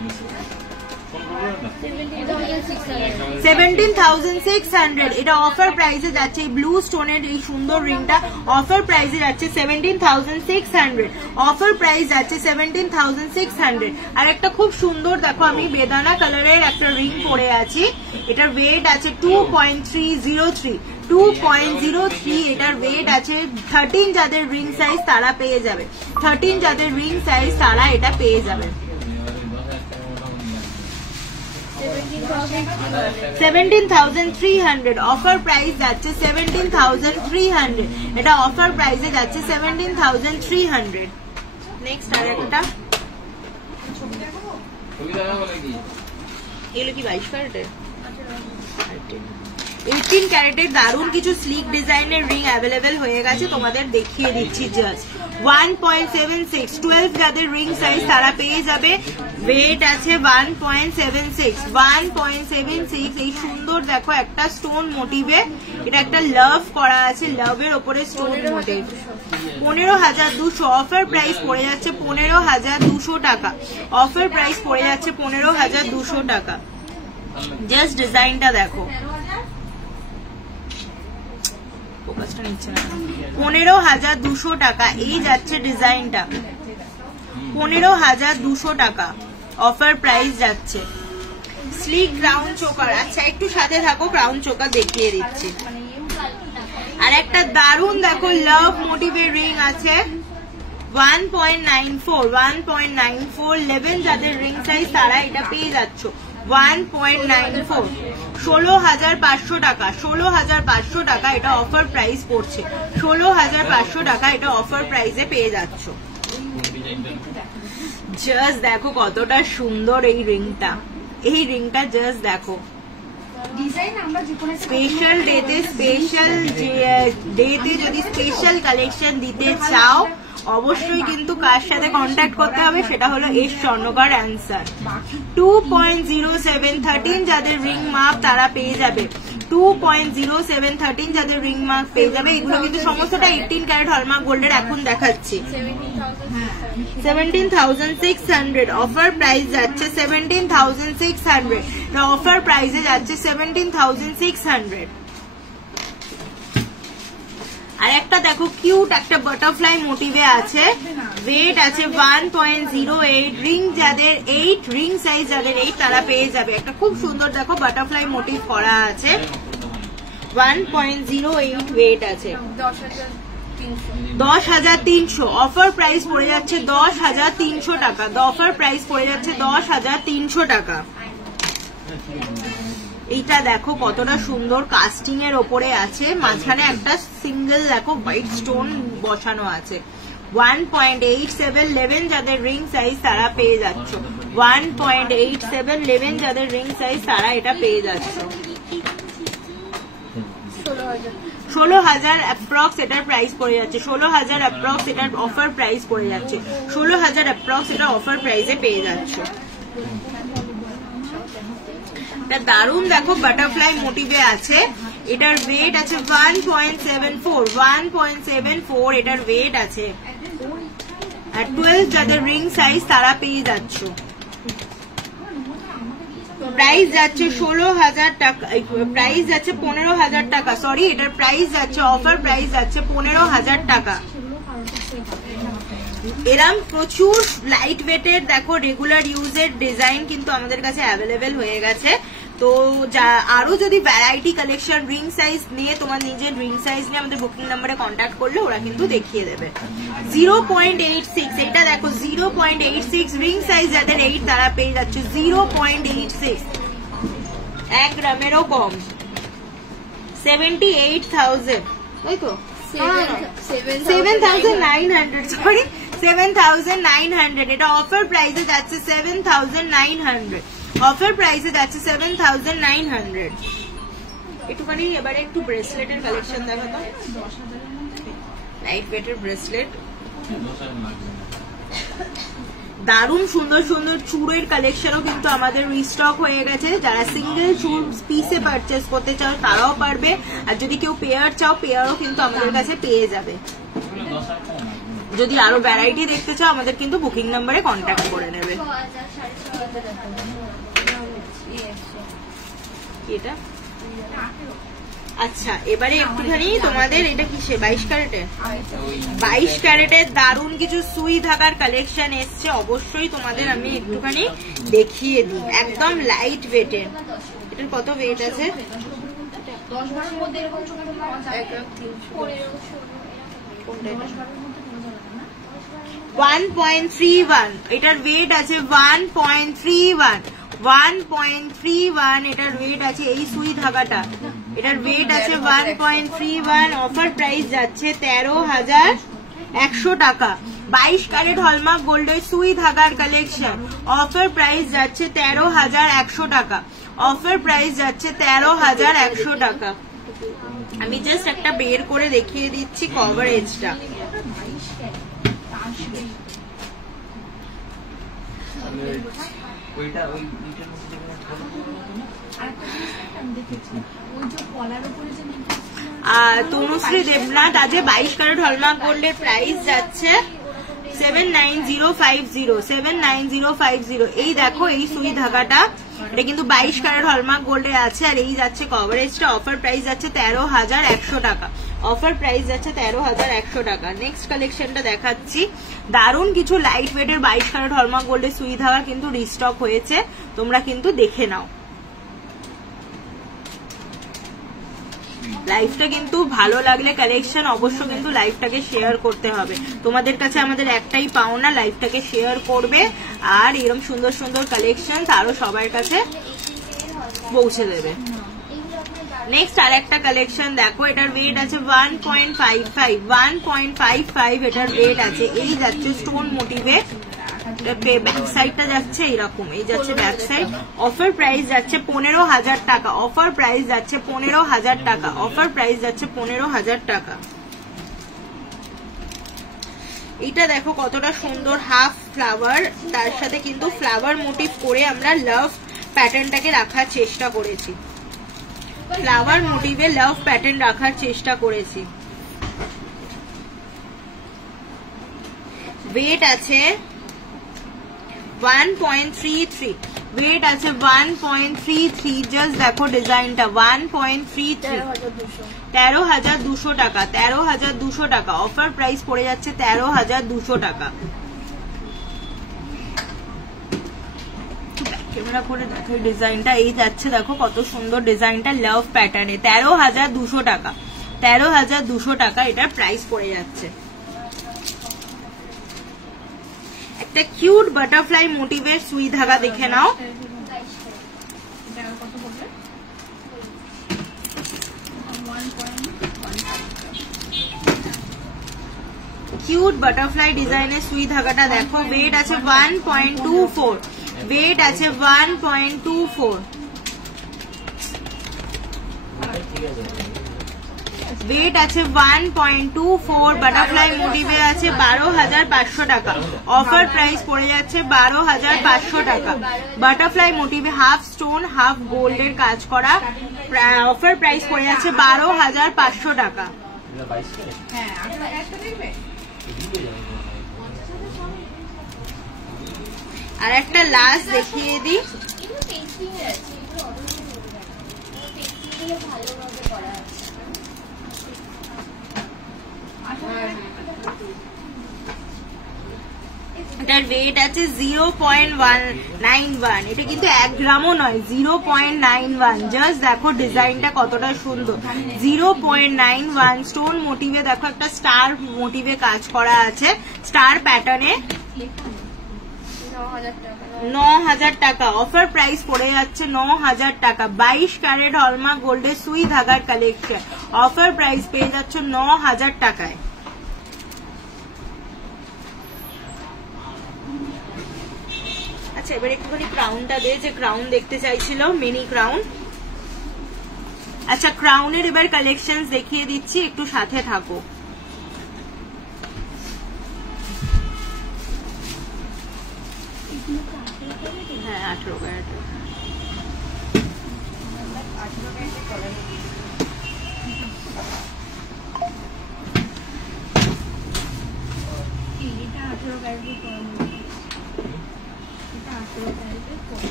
17,600। এটা অফার প্রাইসে যাচ্ছে। এই ব্লু স্টোনের এই সুন্দর রিংটা অফার প্রাইসে যাচ্ছে 17,600। অফার প্রাইস যাচ্ছে 17,600। আর একটা খুব সুন্দর দেখো, আমি বেদানা কালারের একটা রিং পরে আছি। এটার ওয়েট আছে 2.303। 2.03 এটার ওয়েট আছে। 13 যাদের রিং সাইজ তারা পেয়ে যাবে। 13 যাদের রিং সাইজ তারা এটা পেয়ে যাবে। 17,300। অফার প্রাইস যাচ্ছে 17,300। এটা অফার প্রাইসে যাচ্ছে 17,300। নেক্সট আর একটা, এগুলো কি 22 ক্যারেটের? 18 ক্যারেটের দারুণ কিছু স্লিক ডিজাইনের রিং অ্যাভেলেবেল হয়ে গেছে, তোমাদের দেখিয়ে দিচ্ছি জাস্ট। 1.76। 12 যাদের রিং সাইজ তারা পেয়ে যাবে। ওয়েট আছে 1.76। 1.76। এই সুন্দর দেখো একটা স্টোন মোটিভে, এটা একটা লাভ করা আছে, লাভের ওপরে স্টোন মোটিভ। 15,200। অফার প্রাইস পড়ে যাচ্ছে 15,200 টাকা। অফার প্রাইস পড়ে যাচ্ছে 15,200 টাকা। জাস্ট ডিজাইনটা দেখো, ফোকাসটা নিচ্ছে না। 15,200 টাকা এই যাচ্ছে ডিজাইনটা। 15,200 টাকা অফার প্রাইস যাচ্ছে। Slick crown choker. আচ্ছা, একটু সাথে থাকো, ক্রাউন চোকার দেখিয়ে দিচ্ছি। আর একটা দারুণ দেখো লাভ মোটিভের রিং আছে 1.94। 1.94। 11 যাদের রিং সাইজ তারা এটা পেয়ে যাচ্ছ 1.94। 16,500 টাকা। 16,500 টাকা এটা অফার প্রাইস পড়ছে। 16,500 টাকা এটা অফার প্রাইসে পেয়ে যাচ্ছ। জাস্ট দেখো কতটা সুন্দর এই রিংটা। এই রিংটা জাস্ট দেখো। স্পেশাল ডেতে যদি স্পেশাল কালেকশন দিতে চাও, অবশ্যই কিন্তু কার সাথে কন্ট্যাক্ট করতে হবে, সেটা হলো এস স্বর্ণকার অ্যান্সার। 2.07। 13 যাদের রিং মাপ তারা পেয়ে যাবে 2.07। 13 যাদের রিং মাপ পেয়ে যাবে। এগুলো কিন্তু সমস্তটা 18 ক্যারেট হলমার্ক গোল্ডের এখন দেখাচ্ছি। 17,600। অফার প্রাইস যাচ্ছে 17,600। অফার প্রাইসে যাচ্ছে 17,600। আর একটা দেখো কিউট একটা বাটারফ্লাই মোটিভে আছে। ওয়েট আছে 1.08। রিং যাদের 8, রিং সাইজ যাদের 8 তারা পেয়ে যাবে। একটা খুব সুন্দর দেখো বাটারফ্লাই মোটিভ করা আছে। 1.08 ওয়েট আছে। 10,300। অফার প্রাইস পড়ে যাচ্ছে 10,300 টাকা। অফার প্রাইস পড়ে যাচ্ছে 10,300 টাকা। এইটা দেখো কতটা সুন্দর কাস্টিং এর ওপরে আছে, মাঝখানে একটা সিঙ্গেল দেখো হোয়াইট স্টোন বসানো আছে। 1.87। 11 যাদের রিং সাইজ তারা পেয়ে যাচ্ছ 1.87। 11 যাদের রিং সাইজ তারা এটা পেয়ে যাচ্ছ। 16,000 অ্যাপ্রক্স এটার প্রাইস পড়ে যাচ্ছে। 16,000 অ্যাপ্রক্স এটার অফার প্রাইস পড়ে যাচ্ছে। 16,000 অ্যাপ্রক্স এটা অফার প্রাইসে পেয়ে যাচ্ছ। এটা দারুণ দেখো বাটারফ্লাই মোটিভে আছে। এটার ওয়েট আছে 1.74 এটার ওয়েট আছে। আর 12 যাদের রিং সাইজ তারা পেয়ে যাচ্ছ। প্রাইস যাচ্ছে 16,000 টাকা, প্রাইস যাচ্ছে 15,000 টাকা, সরি এটার প্রাইস যাচ্ছে অফার প্রাইস যাচ্ছে 15,000 টাকা। এরম প্রচুর লাইট ওয়েটের দেখো রেগুলার ইউজের ডিজাইন কিন্তু আমাদের কাছে অ্যাভেলেবেল হয়ে গেছে। তো আরো যদি ভ্যারাইটি কালেকশন রিং সাইজ নিয়ে তোমার নিজের রিং সাইজ নিয়ে আমাদের বুকিং নাম্বারে কন্ট্যাক্ট করলে ওরা কিন্তু দেখিয়ে দেবে। 0.86 এটা দেখো 0.86 রিং সাইজ যাদের 8 তারা পেয়ে যাচ্ছে 0.86, 1 গ্রামেরও কম। 78,000 তাই তো 7,900 সরি 7,900 এটা অফার প্রাইসে যাচ্ছে 7,900, অফার প্রাইসে যাচ্ছে 7,900। একটুখানি এবারে একটু ব্রেসলেটের কালেকশন দেখাতো, লাইট ওয়েটের ব্রেসলেট। দারুণ সুন্দর সুন্দর চূড়ের কালেকশনও কিন্তু আমাদের রিস্টক হয়ে গেছে। যারা সিঙ্গেল চূড় পিসে পারচেস করতে চাও তারাও পারবে, আর যদি কেউ পেয়ার চাও পেয়ারও কিন্তু আমাদের কাছে পেয়ে যাবে। যদি আরো ভ্যারাইটি দেখতে চাও আমাদের কিন্তু বুকিং নাম্বারে কন্ট্যাক্ট করে নেবে। এটা আচ্ছা এবারে একটুখানি তোমাদের এটা কিসে 22 ক্যারেটের 22 ক্যারেটের দারুণ কিছু সুই ধাগার কালেকশন এসছে, অবশ্যই তোমাদের আমি একটুখানি দেখিয়ে দিই। একদম লাইট ওয়েটের, এটার কত ওয়েট আছে 1.31, এটার ওয়েট আছে 1.31 এটার ওয়েট আছে। এই সুই ধাগাটা এটার ওয়েট আছে 1.31, অফার প্রাইস যাচ্ছে 13,100 টাকা। 22 ক্যারেট হলমার্ক গোল্ডের সুই ধাগার কালেকশন, অফার প্রাইস যাচ্ছে 13,100 টাকা, অফার প্রাইস যাচ্ছে 13,100 টাকা। আমি জাস্ট একটা বের করে দেখিয়ে দিচ্ছি কভারেজটা। তনুশ্রী দেবনাথ আজ 22 ক্যারেট হলমার্ক গোল্ডের প্রাইস যাচ্ছে 79050। এই দেখো এই সুই ধাগাটা, এটা কিন্তু 22 ক্যারেট হলমার্ক গোল্ডের আছে, আর এই যাচ্ছে কভারেজটা। অফার প্রাইস যাচ্ছে 13,100 টাকা, অফার প্রাইস যাচ্ছে 13,100 টাকা। নেক্সট কালেকশনটা দেখাচ্ছি, দারুণ কিছু লাইট ওয়েটের 22 ক্যারেট হলমার্ক গোল্ডের সুই ধাগা কিন্তু রিস্টক হয়েছে, তোমরা কিন্তু দেখে নাও। লাইভটা কিন্তু ভালো লাগলে কালেকশন অবশ্য কিন্তু লাইভটাকে শেয়ার করতে হবে। তোমাদের কাছে আমাদের একটাই পাওনা, লাইভটাকে শেয়ার করবে আর এরকম সুন্দর সুন্দর কালেকশন আরো সবার কাছে পৌঁছে দেবে। নেক্সট আর একটা কালেকশন দেখো, এটার ওয়েট আছে 1.55 এটার ওয়েট আছে। এই যাচ্ছে স্টোন মোটিভে, ব্যাক সাইডটা যাচ্ছে এরকম, এই যাচ্ছে ব্যাক সাইড। অফার প্রাইস যাচ্ছে 15,000 টাকা, অফার প্রাইস যাচ্ছে 15,000 টাকা, অফার প্রাইস যাচ্ছে 15,000 টাকা। এটা দেখো কতটা সুন্দর হাফ ফ্লাওয়ার, তার সাথে কিন্তু ফ্লাওয়ার মোটিভ করে আমরা লাভ প্যাটার্নটাকে রাখার চেষ্টা করেছি, ফ্লাওয়ার মোটিভে লাভ প্যাটার্ন রাখার চেষ্টা করেছি। ওয়েট আছে 1.33, ওয়েট আছে 1.33। জাস্ট দেখো ডিজাইনটা 1.33, 13,200 টাকা, 13,200 টাকা। অফার প্রাইস পড়ে যাচ্ছে 13,200 টাকা। ক্যামেরা করে দেখো ডিজাইনটা, এই যাচ্ছে দেখো কত সুন্দর ডিজাইনটা লাভ প্যাটার্নে, 13,200 টাকা, 13,200 টাকা এটার প্রাইস পড়ে যাচ্ছে। একটা কিউট বাটারফ্লাই মোটিভের সুই ধাগা দেখে নাও, কিউট বাটারফ্লাই ডিজাইনের সুই ধাগাটা দেখো। ওয়েট আছে 1.24, ওয়েট আছে 1.24। ওয়েট আছে 1.24, বাটারফ্লাই মোটিভে আছে 12,500 টাকা। অফার প্রাইস পড়ে যাচ্ছে 12,500 টাকা। বাটারফ্লাই মোটিভে হাফ স্টোন হাফ গোল্ডের কাজ করা, অফার প্রাইস পড়ে যাচ্ছে 12,500 টাকা। আর একটা লাস্ট দেখিয়ে দিই, এটার ওয়েট আছে 0.191, এটা কিন্তু 1 গ্রামও নয়, 0.91। জাস্ট দেখো ডিজাইনটা কতটা সুন্দর, 0.91 স্টোন মোটিভে। দেখো একটা স্টার মোটিভে কাজ করা আছে, স্টার প্যাটার্নে, 9,000 টাকা। অফার প্রাইস পড়ে যাচ্ছে 9,000 টাকা। 22 ক্যারেট হলমার্ক গোল্ডের সুই ধাগার কালেকশন, অফার প্রাইস পেয়ে যাচ্ছে 9,000 টাকায়। আচ্ছা এবার একটুখানি ক্রাউনটা দে, যে ক্রাউন দেখতে চাইছিল, মিনি ক্রাউন। আচ্ছা ক্রাউনের এবার কালেকশন দেখিয়ে দিচ্ছি, একটু সাথে থাকো। হ্যাঁ 18 ক্যারেট।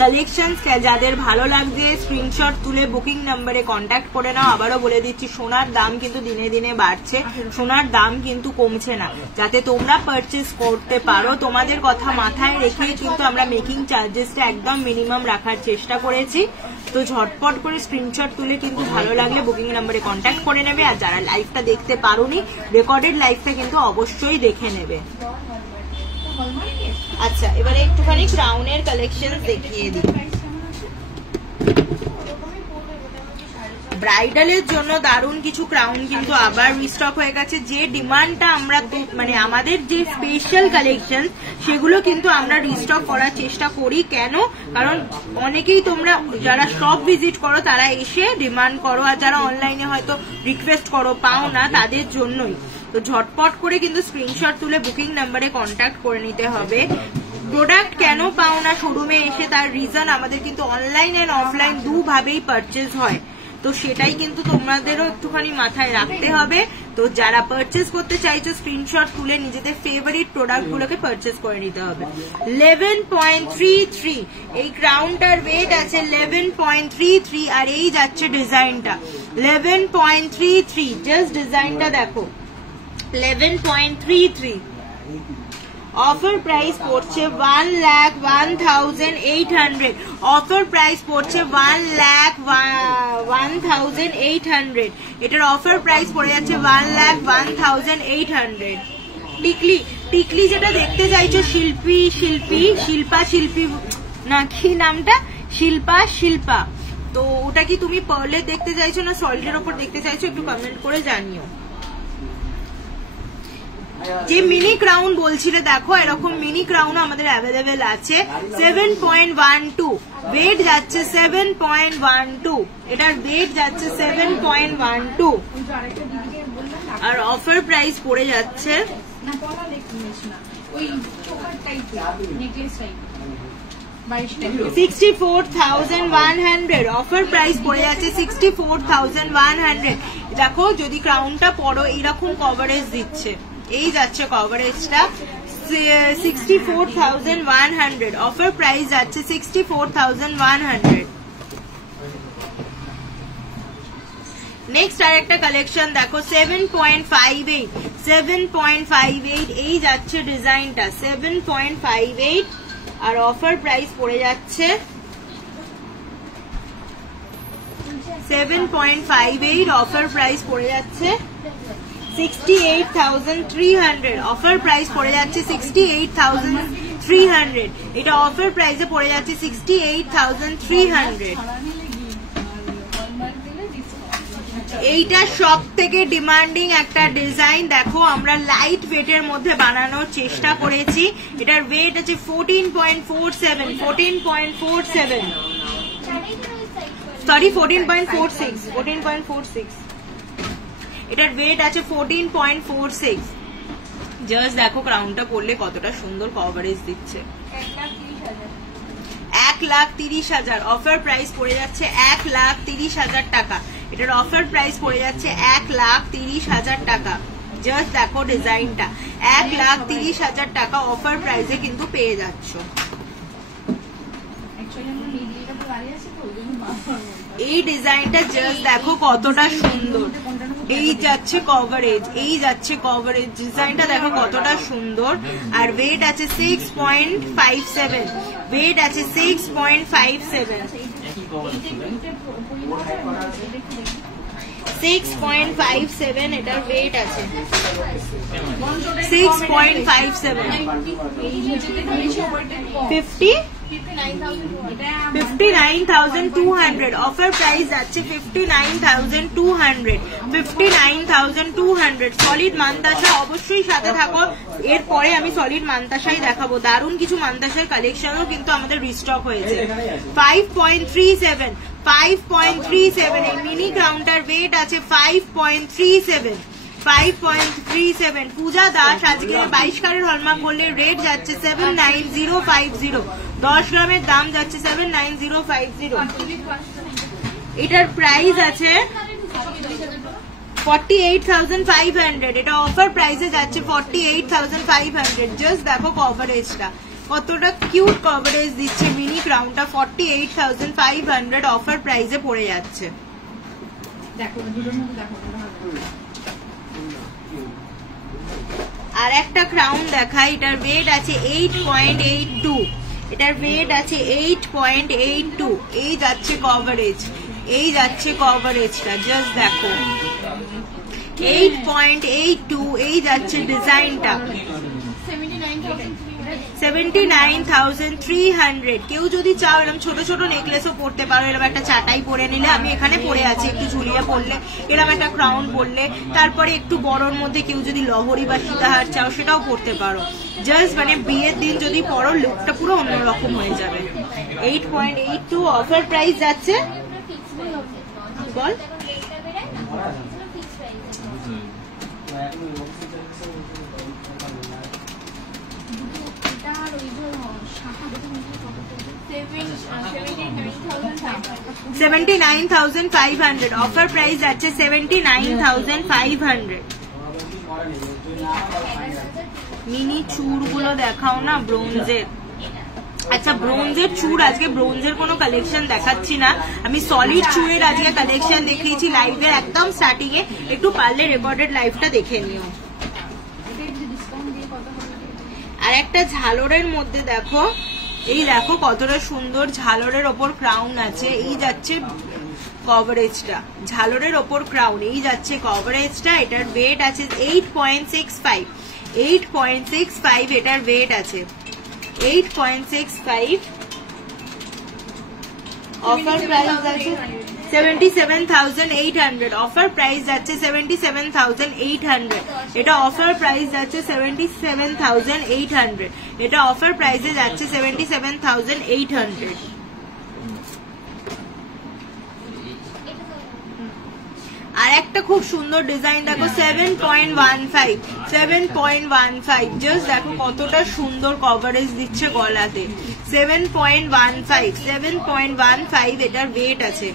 কালেকশন যাদের ভালো লাগছে স্ক্রিনশট তুলে বুকিং নাম্বারে কন্ট্যাক্ট করে নাও। আবারও বলে দিচ্ছি, সোনার দাম কিন্তু দিনে দিনে বাড়ছে, সোনার দাম কিন্তু কমছে না। যাতে তোমরা পারচেস করতে পারো, তোমাদের কথা মাথায় রেখে কিন্তু আমরা মেকিং চার্জেসটা একদম মিনিমাম রাখার চেষ্টা করেছি। তো ঝটপট করে স্ক্রিনশট তুলে কিন্তু ভালো লাগলে বুকিং নাম্বারে কন্ট্যাক্ট করে নেবে। আর যারা লাইভটা দেখতে পারোনি, রেকর্ডেড লাইভটা কিন্তু অবশ্যই দেখে নেবে। আচ্ছা এবারে একটুখানি ক্রাউনের কালেকশন দেখিয়ে দিই। ব্রাইডালের জন্য দারুণ কিছু ক্রাউন কিন্তু আবার রিস্টক হয়ে গেছে। যে ডিমান্ডটা আমরা মানে আমাদের যে স্পেশাল কালেকশন সেগুলো কিন্তু আমরা রিস্টক করার চেষ্টা করি। কেন? কারণ অনেকেই তোমরা যারা শপ ভিজিট করো তারা এসে ডিমান্ড করো, আর যারা অনলাইনে হয়তো রিকোয়েস্ট করো পাও না, তাদের জন্যই। তো ঝটপট করে কিন্তু স্ক্রিনশট তুলে বুকিং নাম্বারে কন্ট্যাক্ট করে নিতে হবে। প্রোডাক্ট কেন পাও না শোরুমে এসে, তার রিজন আমাদের কিন্তু অনলাইন এন্ড অফলাইন দুভাবেই পারচেজ হয়। তো সেটাই কিন্তু তোমাদেরও একটুখানি মাথায় রাখতে হবে। তো যারা পারচেজ করতে চাইছো স্ক্রিনশট তুলে নিজেদের ফেভারিট প্রোডাক্ট গুলোকে পারচেজ করে নিতে হবে। 11.33 এই ক্রাউনটার ওয়েট আছে 11.33, আর এই যাচ্ছে ডিজাইনটা 11.33। জাস্ট ডিজাইনটা দেখো 11.33। অফার প্রাইস পড়ছে 1,01,800। অফার প্রাইস পড়ছে 1,01,800। এটার অফার প্রাইস পড়ে যাচ্ছে 1,01,800। টিকলি টিকলি যেটা দেখতে চাইছো, শিল্পা না কি নামটা, শিল্পা। তো ওটা কি তুমি পার্লে দেখতে চাইছো না সল্টের ওপর দেখতে চাইছো, একটু কমেন্ট করে জানিও। যে মিনি ক্রাউন বলছিলে, দেখো এরকম মিনি ক্রাউন আমাদের অ্যাভেলেবেল আছে। 7.12 ওয়েট যাচ্ছে 7.12, এটার ওয়েট যাচ্ছে 7.12। আর অফার প্রাইস পড়ে যাচ্ছে 64,100। অফার প্রাইস পড়ে যাচ্ছে 64,100। দেখো যদি ক্রাউনটা পরো এইরকম কভারেজ দিচ্ছে, এই যাচ্ছে কভারেজটা 64,100। অফার প্রাইস যাচ্ছে 64,100। নেক্সট আর একটা কালেকশন দেখো 7.58 এই যাচ্ছে ডিজাইনটা 7.58। আর অফার প্রাইস পড়ে যাচ্ছে 7.58। অফার প্রাইস পড়ে যাচ্ছে 68,300। অফার প্রাইস পড়ে যাচ্ছে 68,300। এটা অফার প্রাইসে পড়ে যাচ্ছে 68,300। এইটা সব থেকে ডিমান্ডিং একটা ডিজাইন। দেখো আমরা লাইট ওয়েটের মধ্যে বানানোর চেষ্টা করেছি। এটার ওয়েট আছে 14.47 সরি 14.46। এটার ওয়েট আছে 14.46। জাস্ট দেখো ক্রাউনটা পরলে কতটা সুন্দর কভারেজ দিচ্ছে। 1,30,000 অফার প্রাইস পড়ে যাচ্ছে 1,30,000 টাকা। এটার অফার প্রাইস পড়ে যাচ্ছে 1,30,000 টাকা। জাস্ট দেখো ডিজাইনটা 1,30,000 টাকা অফার প্রাইসে কিন্তু পেয়ে যাচ্ছ। এই ডিজাইনটা জাস্ট দেখো কতটা সুন্দর। এই যাচ্ছে কভারেজ, এই যাচ্ছে কভারেজ, ডিজাইনটা দেখো কতটা সুন্দর। আর ওয়েট আছে 6.57, ওয়েট আছে 6.57, 6.57 এটার ওয়েট আছে 6.57। 59,200 অফার প্রাইস যাচ্ছে 59,200, 59,200। সলিড মান্তাসা অবশ্যই সাথে থাকো, এরপরে আমি সলিড মান্তাসাই দেখাবো। দারুণ কিছু মান্তাসার কালেকশনও কিন্তু আমাদের রিস্টক হয়েছে। 5.37, 5.37 এই মিনি ক্রাউনটার ওয়েট আছে 5.37, 5.37। পূজা দাস আজকে 22 ক্যারেট হলমার্ক বললে রেট যাচ্ছে 79050, 10 গ্রামের দাম যাচ্ছে 79050। এটার প্রাইস আছে 48,500, এটা অফার প্রাইসে যাচ্ছে 48,500। জাস্ট দেখো কভারেজটা কতটা কিউট কভারেজ দিচ্ছে মিনি ক্রাউনটা। 48,500 অফার প্রাইসে পড়ে যাচ্ছে। আর একটা ক্রাউন দেখাই, এটার ওয়েট আছে 8.82, এটার ওয়েট আছে 8.82। এই যাচ্ছে কভারেজ, এই যাচ্ছে কভারেজটা জাস্ট দেখো 8.82। এই যাচ্ছে ডিজাইনটা 79,300। কেউ যদি চাও এরকম ছোট ছোট নেকলেসও পরতে পারো। এরকম একটা চাটাই পরে নিলে, আমি এখানে পরে আছি, একটু ঝুলিয়ে পরলে, এরকম একটা ক্রাউন পরলে, তারপরে একটু বড়র মধ্যে কেউ যদি লহরি বা সীতাহার চাও সেটাও পরতে পারো। জাস্ট মানে বিয়ের দিন যদি পরো লুকটা পুরো অন্যরকম হয়ে যাবে। 8.82 অফার প্রাইস যাচ্ছে। বল $79,500 অফার প্রাইস যাচ্ছে 79,500। মিনি চুড়গুলো দেখাও না ব্রোঞ্জের। আচ্ছা ব্রোঞ্জের চুড়, আজকে ব্রোঞ্জের কোনো কালেকশন দেখাচ্ছি না, আমি সলিড চুড়ের আজকে কালেকশন দেখিয়েছি লাইভের একদম স্টার্টিং এ। একটু পারলে রেকর্ডেড লাইভটা দেখে নিও। আর একটা ঝালরের মধ্যে দেখো, এই দেখো কতটা সুন্দর ঝালরের ওপর ক্রাউন আছে। এই যাচ্ছে কভারেজটা, ঝালরের ওপর ক্রাউন, এই যাচ্ছে কভারেজটা। এটার ওয়েট আছে 8.65, 8.65 এটার ওয়েট আছে 8.65। অফার প্রাইস আছে 77,800, অফার প্রাইস যাচ্ছে 77,800। এটা অফার প্রাইস যাচ্ছে 77,800, এটা অফার প্রাইসে যাচ্ছে 77,800। আর একটা খুব সুন্দর ডিজাইন দেখো 7.15, 7.15 জাস্ট দেখো কতটা সুন্দর কভারেজ দিচ্ছে গলাতে। 7.15, 7.15 এটার ওয়েট আছে।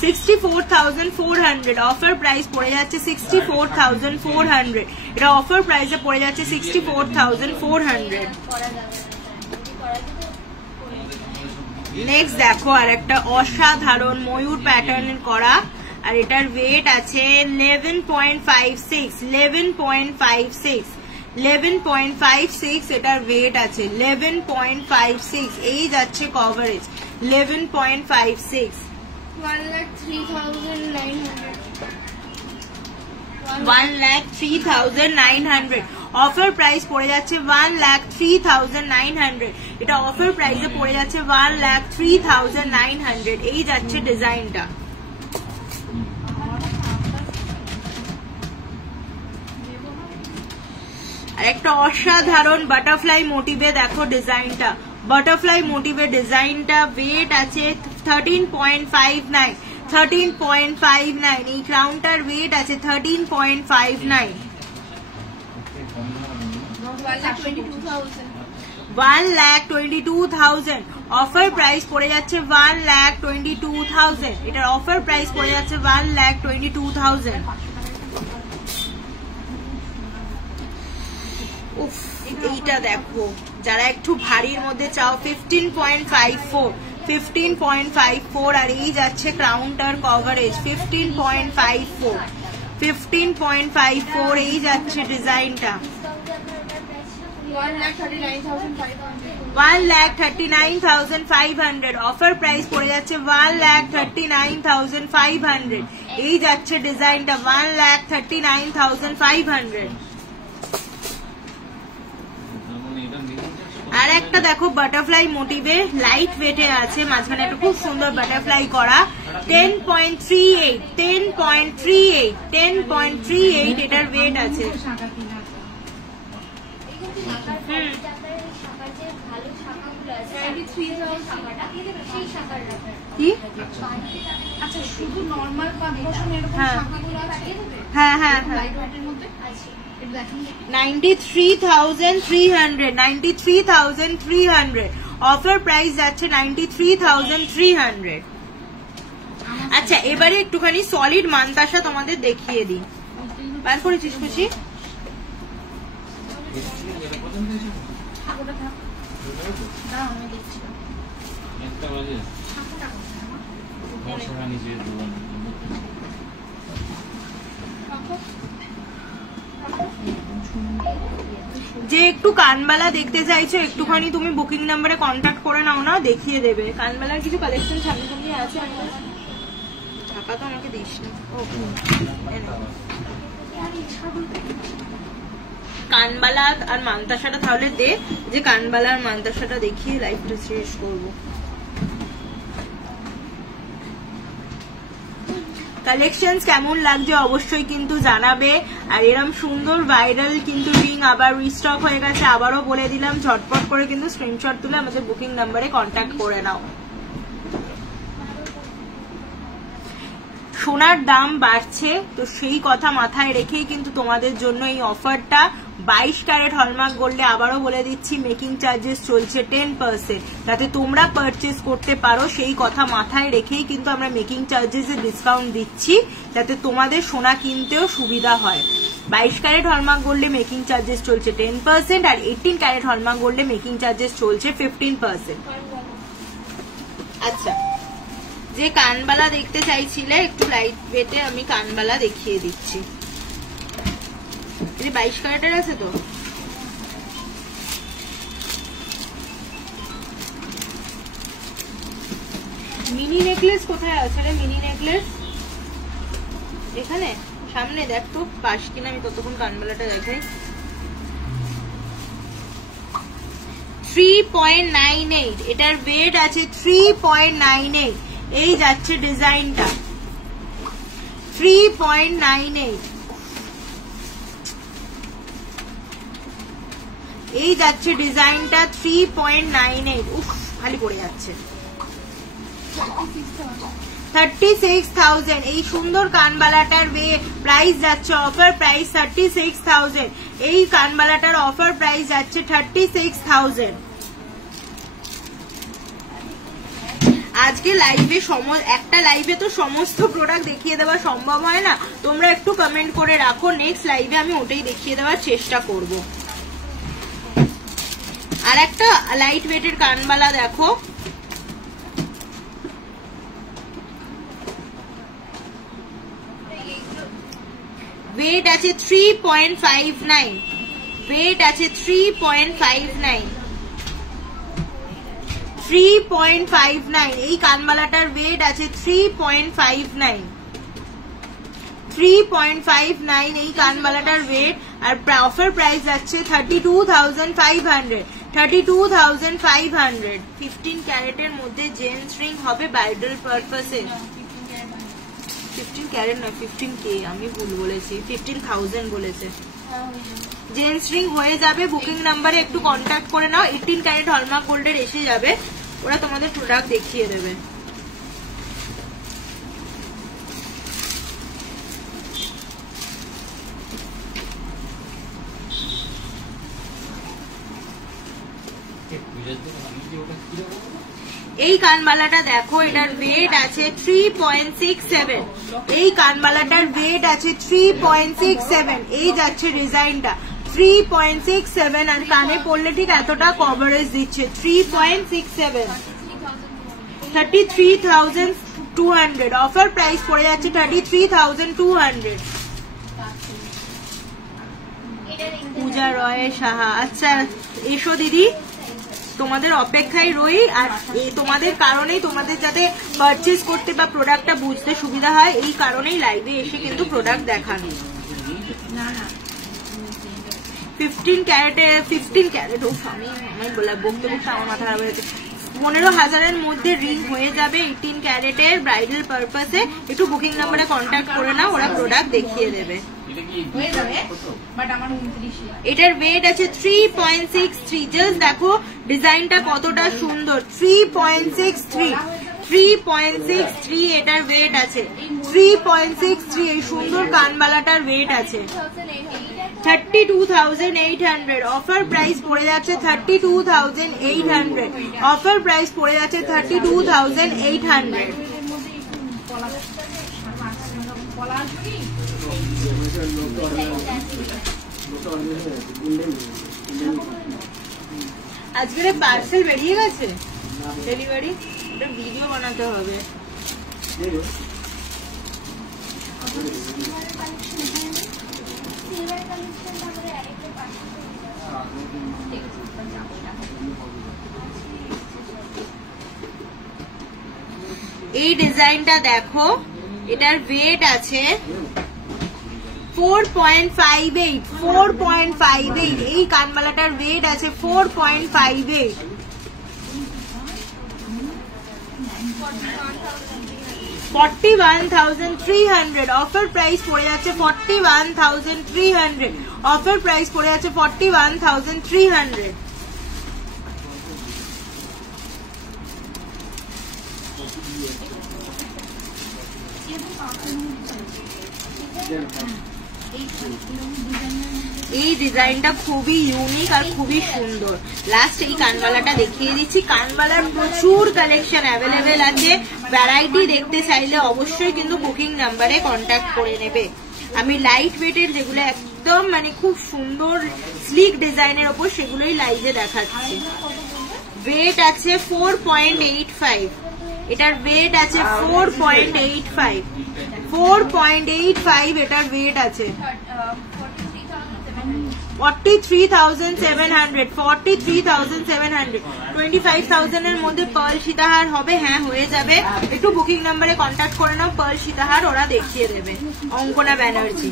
$64,400 অফার প্রাইস পড়ে যাচ্ছে 64,400, এটা অফার প্রাইসে পড়ে যাচ্ছে 64,400। নেক্সট দেখো আর একটা অসাধারণ ময়ূর প্যাটার্নের করা, আর এটার ওয়েট আছে 11.56, 11.56, 11.56 এটার ওয়েট আছে 11.56। এই যাচ্ছে কভারেজ 11.56। 1,03,900 অফার প্রাইস পড়ে যাচ্ছে 1,03,900, এটা অফার প্রাইসে পড়ে যাচ্ছে 1,03,900। এই যাচ্ছে ডিজাইনটা। আর একটা অসাধারণ বাটারফ্লাই মোটিভে দেখো ডিজাইনটা, বাটারফ্লাই মোটিভের ডিজাইনটা, ওয়েট আছে 13.59, 13.59। এই ক্রাউনটার ওয়েট আছে 13.59। 1,22,000 অফার প্রাইস পড়ে যাচ্ছে 1,22,000। এটার অফার প্রাইস পড়ে যাচ্ছে 1,22,000। উফ, এইটা দেখো, যারা একটু ভারীর মধ্যে চাও 15.54, 15.54 আর এই যাচ্ছে ক্রাউনটার কভারেজ 15.54, 15.54 এই যাচ্ছে ডিজাইনটা। 1,39,500 অফার প্রাইস পড়ে যাচ্ছে 1,39,500। এই যাচ্ছে ডিজাইনটা 1,39,500। আর একটা দেখো বাটারফ্লাই মোটিভে লাইট ওয়েটে আছে, মাঝখানে একটা খুব সুন্দর বাটারফ্লাই করা 10.38, 10.38, 10.38 এটার ওয়েট আছে। কি? আচ্ছা, শুধু নরমাল কনভার্সন এরকম শাখাগুলো আছে? হ্যাঁ হ্যাঁ হ্যাঁ। 93,300, 93,300 অফার প্রাইস যাচ্ছে 93,300। আচ্ছা, এবারে একটুখানি সলিড মান্তাসা তোমাদের দেখিয়ে দিই। বার করেছিস খুশি? যে একটু কানবালা দেখতে চাইছো, একটুখানি তুমি বুকিং নাম্বারে কন্ট্যাক্ট করে নাও না, দেখিয়ে দেবে। কানবালার কিছু কালেকশন সামনে সামনে আছে। টাকা তো আমাকে দিস না। কানবালা আর মান্তাসাটা তাহলে দে, যে কানবালা আর মান্তাসাটা দেখিয়ে লাইভটা শেষ করবো। কালেকশনস কেমন লাগছে অবশ্যই কিন্তু জানাবে। আর এরকম সুন্দর ভাইরাল কিন্তু রিং আবার রিস্টক হয়ে গেছে, আবারও বলে দিলাম, ঝটপট করে কিন্তু স্ক্রিনশট তুলে আমাদের বুকিং নাম্বারে কন্ট্যাক্ট করে নাও। সোনার দাম বাড়ছে, তো সেই কথা মাথায় রেখেই কিন্তু তোমাদের জন্য এই অফারটা। 22 ক্যারেট হলমার্ক গোল্ডে আবারও বলে দিচ্ছি মেকিং চার্জেস চলছে 10%, যাতে তোমরা পারচেস করতে পারো সেই কথা মাথায় রেখেই কিন্তু আমরা মেকিং চার্জেস এ ডিসকাউন্ট দিচ্ছি, যাতে তোমাদের সোনা কিনতেও সুবিধা হয়। 22 ক্যারেট হলমার্ক গোল্ডে মেকিং চার্জেস চলছে 10% আর 18 ক্যারেট হলমার্ক গোল্ডে মেকিং চার্জেস চলছে 15%। আচ্ছা, যে কানবালা দেখতে চাইছিলে একটু লাইট ওয়েটে, আমি কানবালা দেখিয়ে দিচ্ছি। 22 ক্যারেটের আছে তো। মিনি নেকলেস কোথায় আছে রে? মিনি নেকলেস এখানে সামনে দেখ তো, পাশ কিনা, আমি ততক্ষণ কানবালাটা দেখাই। 3.98 এটার ওয়েট আছে 3.98। এই যাচ্ছে ডিজাইনটা 3.98। এই যাচ্ছে ডিজাইনটা 3.98। উফ, খালি পড়ে যাচ্ছে। 36,000 এই সুন্দর কানবালাটার প্রাইস যাচ্ছে, অফার প্রাইস 36,000। এই কানবালাটার অফার প্রাইস যাচ্ছে 36,000। আজকে লাইভে একটা লাইভে তো সমস্ত প্রোডাক্ট দেখিয়ে দেওয়া সম্ভব হয় না, তোমরা একটু কমেন্ট করে রাখো, নেক্সট লাইভে আমি ওটাই দেখিয়ে দেওয়ার চেষ্টা করব। আর একটা লাইট ওয়েটের কানবালা দেখো, ওয়েট আছে 3.59, ওয়েট আছে 3.59, 3.59। এই কানবালাটার ওয়েট আছে 3.59, 3.59 এই কানবালাটার ওয়েট। আর অফার প্রাইস যাচ্ছে 32,500, 32,500। 15 ক্যারেটের মধ্যে জেমস রিং হবে ব্রাইডাল পারপাসে। 15 ক্যারেট নয়, 15K, আমি ভুল বলেছি, 15,000 বলেছে। জেন্টস রিং হয়ে যাবে। বুকিং নাম্বারে একটু কন্ট্যাক্ট করে নাও। 18 ক্যারেট হলমার্ক গোল্ডের এসে যাবে, ওরা তোমাদের প্রোডাক্ট দেখিয়ে দেবে। এই কানবালাটা দেখো, এটার ওয়েট আছে 3.67। এই কানবালাটার ওয়েট আছে 3.67। এই যাচ্ছে ডিজাইনটা 3.67, আর কানে পড়লে ঠিক এতটা কভারেজ দিচ্ছে। 3.67, 33,200। অফার প্রাইস পড়ে যাচ্ছে 33,200। পূজা রয় সাহা, আচ্ছা এসো দিদি, তোমাদের অপেক্ষায় রই। আর তোমাদের কারণেই, তোমাদের যাতে পারচেজ করতে বা প্রোডাক্টটা বুঝতে সুবিধা হয়, এই কারণেই লাইভে এসে কিন্তু প্রোডাক্ট দেখানো। 15 ক্যারেট ও আমি বলতে বলতে আমার মাথা খারাপ হয়েছে। 15,000-এর মধ্যে রিং হয়ে যাবে 18 ক্যারেটের ব্রাইডাল পারপাসে। একটু বুকিং নাম্বারে কন্ট্যাক্ট করে নাও, ওরা প্রোডাক্ট দেখিয়ে দেবে। এটার ওয়েট আছে 3.63। জাস্ট দেখো ডিজাইনটা কতটা সুন্দর। 3.63 এটার ওয়েট আছে। 3.63 এই সুন্দর কানবালাটার ওয়েট আছে 32,800। অফার প্রাইস পড়ে যাচ্ছে 32,800। অফার প্রাইস পড়ে যাচ্ছে 32,800। আজকের পার্সেল বেরিয়ে গেছে ডেলিভারি, এটা ভিডিও বানাতে হবে। এই ডিজাইনটা দেখো, এটার ওয়েট আছে 4.58। এই কানবালাটার ওয়েট আছে 4.58। 41,300। অফার প্রাইস পড়ে যাচ্ছে 41,300। অফার প্রাইস পড়ে যাচ্ছে 41,300। এই ডিজাইনটা খুবই ইউনিক আর খুবই সুন্দর। লাস্ট এই কানবালাটা দেখিয়ে দিচ্ছি। কানবালার প্রচুর কালেকশন অ্যাভেলেবেল আছে। ভ্যারাইটি দেখতে চাইলে অবশ্যই কিন্তু বুকিং নাম্বারে কন্ট্যাক্ট করে নেবে। আমি লাইট ওয়েটের যেগুলো একদম মানে খুব সুন্দর স্লিক ডিজাইনের ওপর, সেগুলোই লাইভে দেখাচ্ছি। ওয়েট আছে 4.85। এটার ওয়েট আছে 4.85। 4.85 এটার ওয়েট আছে। 43,700। 43,700। 25,000-এর মধ্যে পার্ল সীতাহার হবে। হ্যাঁ হয়ে যাবে। একটু বুকিং নাম্বারে কন্ট্যাক্ট করে নাও, পার্ল সীতাহার ওরা দেখিয়ে দেবে। অঙ্কনা ব্যানার্জি।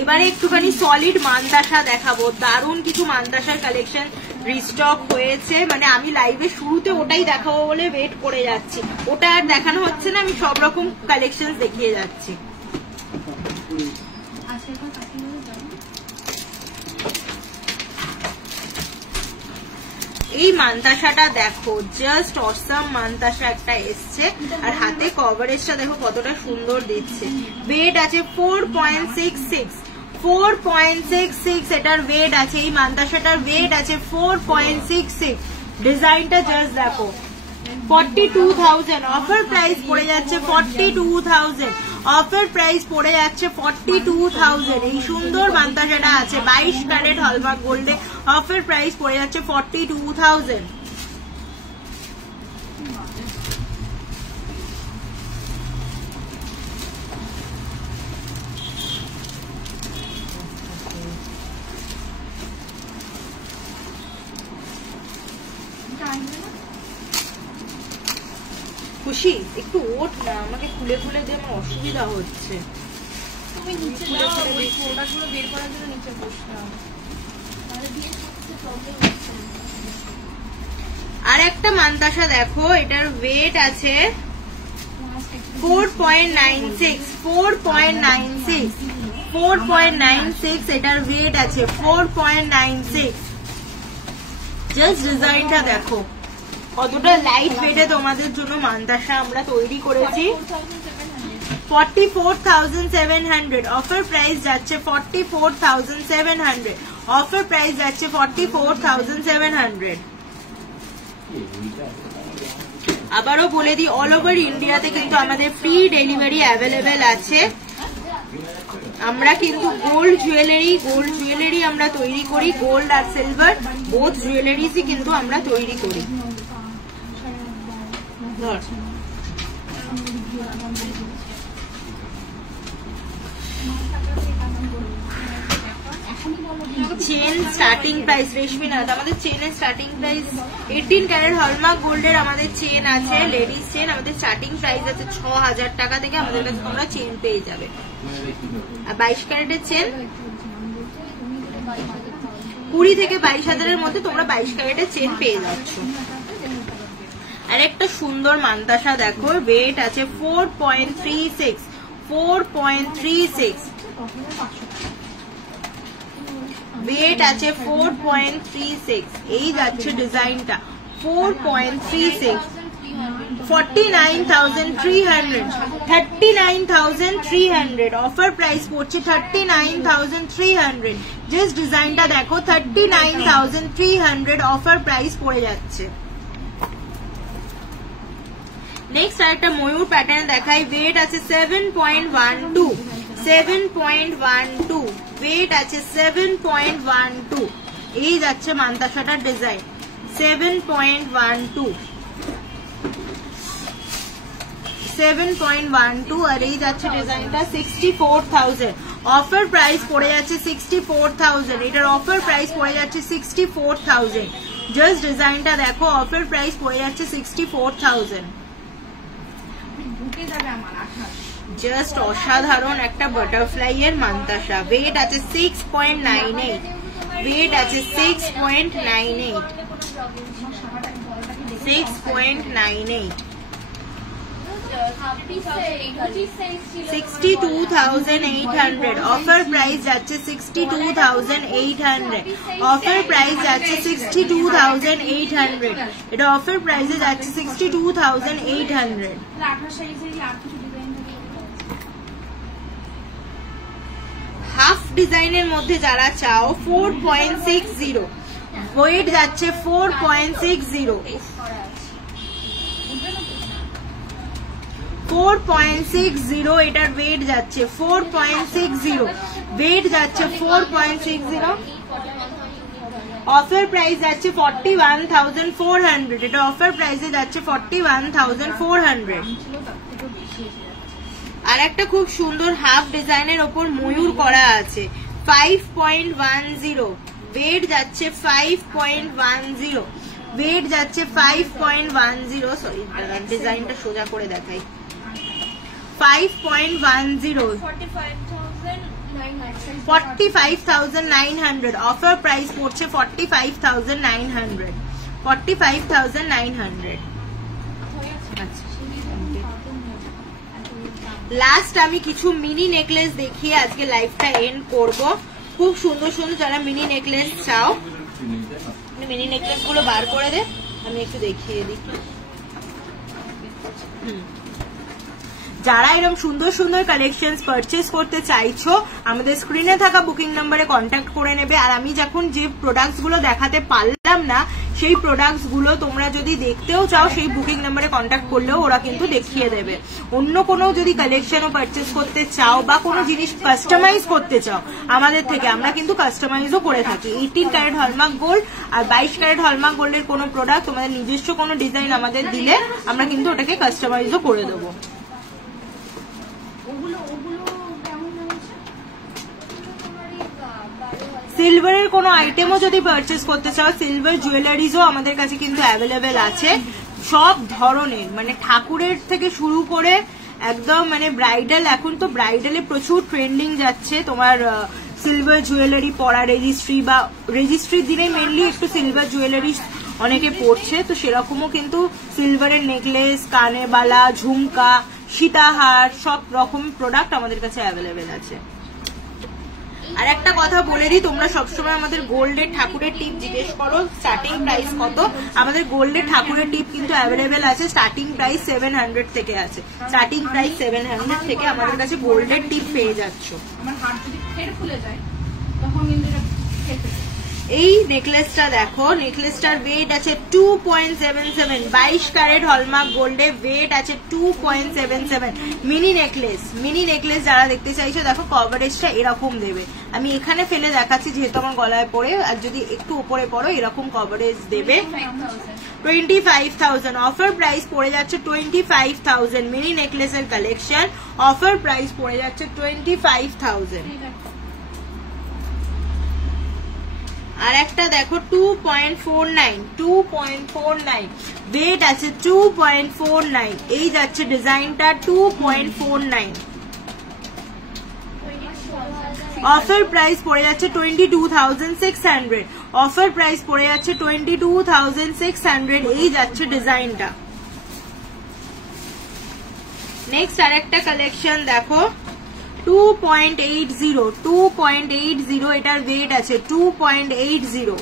এবারে একটুখানি সলিড মানতাসা দেখাবো। দারুণ কিছু মানতাসার কালেকশন রিস্টক হয়েছে। মানে আমি লাইভে শুরুতে ওটাই দেখাবো বলে ওয়েট করে যাচ্ছি, ওটা আর দেখানো হচ্ছে না। আমি সব রকম কালেকশন দেখিয়ে যাচ্ছি। এই মানতাসাটা দেখো, জাস্ট অসাম মানতাসা একটা এসছে। আর হাতে কভারেজটা দেখো কতটা সুন্দর দিচ্ছে। ওয়েট আছে 4.66। 4.66 এটার ওয়েট আছে। এই মানতাসাটার ওয়েট আছে 4.66। ডিজাইনটা জাস্ট দেখো। 42,000। অফার প্রাইস পড়ে যাচ্ছে 42,000। অফার প্রাইস পড়ে যাচ্ছে 42,000। এই সুন্দর মানতাসাটা আছে 22 ক্যারেট হলমার্ক গোল্ডে। অফার প্রাইস পড়ে যাচ্ছে 42,000। খুশি একটু ওঠ না, আমাকে খুলে খুলে দিয়ে আমার অসুবিধা হচ্ছে। তুমি নিচে যাও, ওই প্রোডাক্টগুলো বের করার জন্য নিচে বসতে হবে। আর একটা মানতাসা দেখো, এটার ওয়েট আছে 4.96 4.96 4.96 এটার ওয়েট আছে 4.96। জাস্ট ডিজাইনটা দেখো কতটা লাইট ওয়েটে তোমাদের জন্য মান্তাসা আমরা তৈরি করেছি। 44,700 অফার প্রাইস যাচ্ছে 44,700 অফার প্রাইস যাচ্ছে 44,700। আবারও বলে দিই অল ওভার ইন্ডিয়াতে কিন্তু আমাদের ফ্রি ডেলিভারি অ্যাভেলেবেল আছে। আমরা কিন্তু গোল্ড জুয়েলারি আমরা তৈরি করি, গোল্ড আর সিলভার বোথ জুয়েলারিজই কিন্তু আমরা তৈরি করি। চেন স্টার্টিং প্রাইস রেশমিনাথ, আমাদের চেনের স্টার্টিং প্রাইস 18 ক্যারেট হলমার্ক গোল্ডের আমাদের চেন আছে, লেডিস চেন আমাদের স্টার্টিং প্রাইস আছে 6,000 টাকা থেকে আমাদের কাছে তোমরা চেন পেয়ে যাবে। আর 22 ক্যারেটের চেন 20 থেকে 22,000-এর মধ্যে তোমরা 22 ক্যারেটের চেন পেয়ে যাচ্ছ। আর একটা সুন্দর মান্তাসা দেখো, ওয়েট আছে 4.36 4.36 ওয়েট আছে 4.36। এই যাচ্ছে ডিজাইনটা 4.36 49,300 39,300 অফার প্রাইস পড়ছে 39,300। জাস্ট ডিজাইনটা দেখো 39,300 অফার প্রাইস পড়ে যাচ্ছে। নেক্সট আরেকটা ময়ূর প্যাটার্ন দেখাই, ওয়েট আছে 7.12 7.12 ওয়েট আছে 7.12। এই যাচ্ছে মান্তাসাটার ডিজাইন 7.12 7.12। আর এই যাচ্ছে ডিজাইনটা 64,000 অফার প্রাইস পড়ে যাচ্ছে 64,000। এটার অফার প্রাইস পড়ে যাচ্ছে 64,000। জাস্ট ডিজাইনটা দেখো অফার প্রাইস পড়ে যাচ্ছে 64,000। জাস্ট অসাধারণ একটা বাটারফ্লাই এর মান্তাসা, ওয়েট আছে 6.98 ওয়েট আছে 6.98 6.98 62,800 অফার প্রাইস যাচ্ছে 62,800 অফার প্রাইস যাচ্ছে 62,800। এটা অফার প্রাইসে যাচ্ছে 62,800। হাফ ডিজাইনের মধ্যে যারা চাও 4.60 ওয়েট যাচ্ছে 4.60 4.60 এটার ওয়েট যাচ্ছে 4.60 ওয়েট যাচ্ছে 4.60। অফার প্রাইস যাচ্ছে 41,400। এটা অফার প্রাইসে যাচ্ছে 41,400। আর একটা খুব সুন্দর হাফ ডিজাইনের ওপর ময়ূর করা আছে 5.10 ওয়েট যাচ্ছে 5.10 ওয়েট যাচ্ছে 5.10। সরি ডিজাইনটা সোজা করে দেখাই 5.10 45,900 অফার প্রাইস পড়ছে 45,900 45,900। লাস্ট আমি কিছু মিনি নেকলেস দেখিয়ে আজকে লাইভটা এন্ড করব। খুব সুন্দর সুন্দর যারা মিনি নেকলেস চাও মিনি নেকলেস গুলো বার করে দে, আমি একটু দেখিয়ে দিই। যারা এরকম সুন্দর সুন্দর কালেকশন পারচেস করতে চাইছো আমাদের স্ক্রিনে থাকা বুকিং নাম্বারে কন্ট্যাক্ট করে নেবে। আর আমি যখন যে প্রোডাক্টস গুলো দেখাতে পারলাম না সেই প্রোডাক্টস গুলো তোমরা যদি দেখতেও চাও সেই বুকিং নাম্বারে কন্ট্যাক্ট করলেও ওরা কিন্তু দেখিয়ে দেবে। অন্য কোনো যদি কালেকশনও পারচেস করতে চাও বা কোনো জিনিস কাস্টমাইজ করতে চাও আমাদের থেকে, আমরা কিন্তু কাস্টমাইজও করে থাকি। 18 ক্যারেট হলমার্ক গোল্ড আর 22 ক্যারেট হলমার্ক গোল্ডের কোনো প্রোডাক্ট তোমাদের নিজস্ব কোনো ডিজাইন আমাদের দিলে আমরা কিন্তু ওটাকে কাস্টমাইজও করে দেবো। সিলভারের কোনো আইটেমও যদি পারচেস করতে চাও সিলভার জুয়েলারিজও আমাদের কাছে কিন্তু অ্যাভেলেবেল আছে সব ধরনের, মানে ঠাকুরের থেকে শুরু করে একদম মানে ব্রাইডাল। এখন তো ব্রাইডালে প্রচুর ট্রেন্ডিং যাচ্ছে তোমার সিলভার জুয়েলারি পরা, রেজিস্ট্রি বা রেজিস্ট্রির দিনে মেনলি একটু সিলভার জুয়েলারি অনেকে পড়ছে, তো সেরকমও কিন্তু সিলভারের নেকলেস, কানের বালা, ঝুমকা সীতাহার, সব রকম প্রোডাক্ট আমাদের কাছে অ্যাভেলেবেল আছে। আর একটা কথা বলে দিই, তোমরা সবসময় আমাদের গোল্ডের ঠাকুরের টিপ জিজ্ঞেস করো স্টার্টিং প্রাইস কত। আমাদের গোল্ডের ঠাকুরের টিপ কিন্তু অ্যাভেলেবেল আছে, স্টার্টিং প্রাইস 700 থেকে আছে। স্টার্টিং প্রাইস 700 থেকে আমাদের কাছে গোল্ডের টিপ পেয়ে যাচ্ছ। আমার হাত যদি ফের খুলে যায় তখন কিন্তু এটা খেতে। এই নেকলেসটা দেখো, নেকলেসটার ওয়েট আছে 2.77, 22 ক্যারেট হলমার্ক গোল্ডে ওয়েট আছে 2.77। মিনি নেকলেস যারা দেখতে চাইছো দেখো কভারেজটা এরকম দেবে। আমি এখানে ফেলে দেখাচ্ছি যেহেতু আমার গলায় পড়ে, আর যদি একটু উপরে পড়ো এরকম কভারেজ দেবে। 25,000 অফার প্রাইস পড়ে যাচ্ছে 25,000। মিনি নেকলেসের কালেকশন অফার প্রাইস পড়ে যাচ্ছে 25,000। আর একটা দেখো 2.49 ওয়েট আছে 2.49। এই যাচ্ছে ডিজাইনটা 2.49। অফার প্রাইস পড়ে যাচ্ছে 22,600। অফার প্রাইস পড়ে যাচ্ছে 22,600। এই যাচ্ছে ডিজাইনটা। নেক্সট আর একটা কালেকশন দেখো 2.80 এটার ওয়েট আছে 2.80।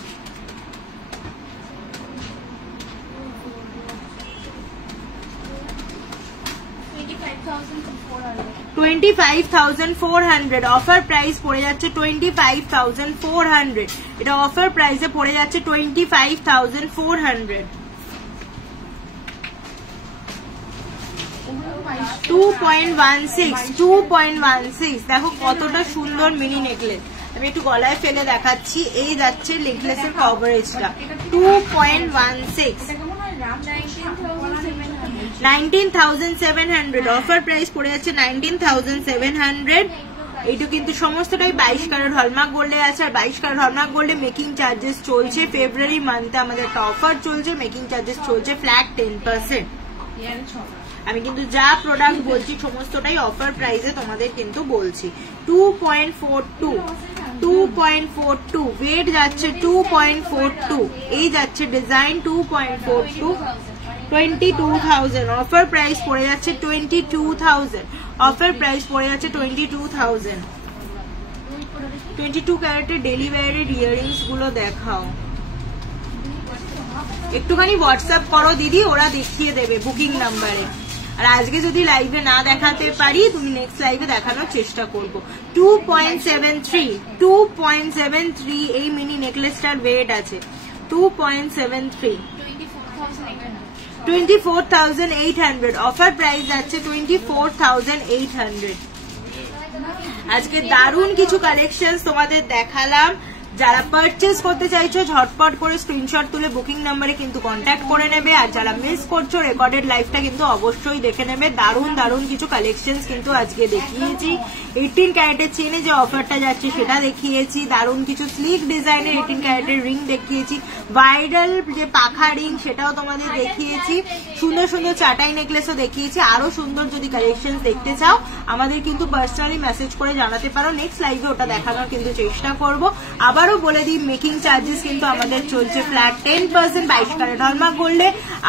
25,400 অফার প্রাইস পড়ে যাচ্ছে 25,400। এটা অফার প্রাইসে পড়ে যাচ্ছে 25,400। 2.16 দেখো কতটা সুন্দর মিনি নেকলেস। আমি একটু গলায় ফেলে দেখাচ্ছি। এই যাচ্ছে নেকলেসের কভারেজটা 2.16। 19,700 অফার প্রাইস পড়ে যাচ্ছে 19,700। এইটা কিন্তু সমস্তটাই 22 ক্যারেট হলমার্ক গোল্ডে আছে। আর 22 ক্যারেট হলমার্ক গোল্ডে মেকিং চার্জেস চলছে। ফেব্রুয়ারি মান্থে আমাদের একটা অফার চলছে, মেকিং চার্জেস চলছে ফ্ল্যাট 10%। আমি কিন্তু যা প্রোডাক্ট বলছি সমস্তটাই অফার প্রাইসে তোমাদের কিন্তু বলছি। 2.42 ওয়েট যাচ্ছে 2.42। এই যাচ্ছে ডিজাইন 2.42। 22,000 অফার প্রাইস পড়ে যাচ্ছে 22,000। অফার প্রাইস পড়ে যাচ্ছে 22,000। 22 ক্যারেটের ডেলি ওয়্যারের ইয়াররিংস গুলো দেখাও। একটুখানি হোয়াটসঅ্যাপ করো দিদি, ওরা দেখিয়ে দেবে বুকিং নাম্বারে। আর আজকে যদি লাইভে না দেখাতে পারি তুমি নেক্সট লাইভে দেখানোর চেষ্টা করব। 2.73 এই মিনি নেকলেসটার ওয়েট আছে 2.73। 24,800 অফার প্রাইস যাচ্ছে 24,800। আজকে দারুণ কিছু কালেকশন তোমাদের দেখালাম। যারা পারচেজ করতে চাইছো ঝটপট করে স্ক্রিনশট তুলে বুকিং নাম্বারে কিন্তু কন্ট্যাক্ট করে নেবে। আর যারা মিস করছো রেকর্ডেড লাইভটা কিন্তু অবশ্যই দেখে নেবে। দারুণ কিছু কালেকশন কিন্তু আজকে দেখিয়েছি। 18 ক্যারেটের চেনে যে অফারটা যাচ্ছে সেটা দেখিয়েছি। দারুণ কিছু স্লিক ডিজাইনের 18 ক্যারেটের রিং দেখিয়েছি। ভাইরাল যে পাখা রিং সেটাও তোমাদের দেখিয়েছি। সুন্দর চাটাই নেকলেসও দেখিয়েছি। আরো সুন্দর যদি কালেকশন দেখতে চাও আমাদের কিন্তু পার্সোনালি মেসেজ করে জানাতে পারো। নেক্সট লাইভে ওটা দেখানোর কিন্তু চেষ্টা করবো। আবারও বলে দিই মেকিং চার্জেস কিন্তু আমাদের চলছে ফ্ল্যাট 10%। 22 ক্যারেট হলমার্ক গোল্ডে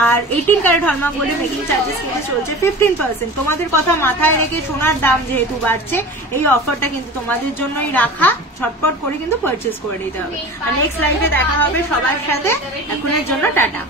আর 18 ক্যারেট হলমার্ক গোল্ডে মেকিং চার্জেস কিন্তু চলছে 15%। তোমাদের কথা মাথায় রেখে সোনার দাম যেহেতু বাড়ছে এই অফারটা কিন্তু তোমাদের জন্যই রাখা। ঝটপট করে কিন্তু পারচেজ করে নিতে হবে। আর নেক্সট লাইভে দেখা হবে সবার সাথে। এখনের জন্য টাটা।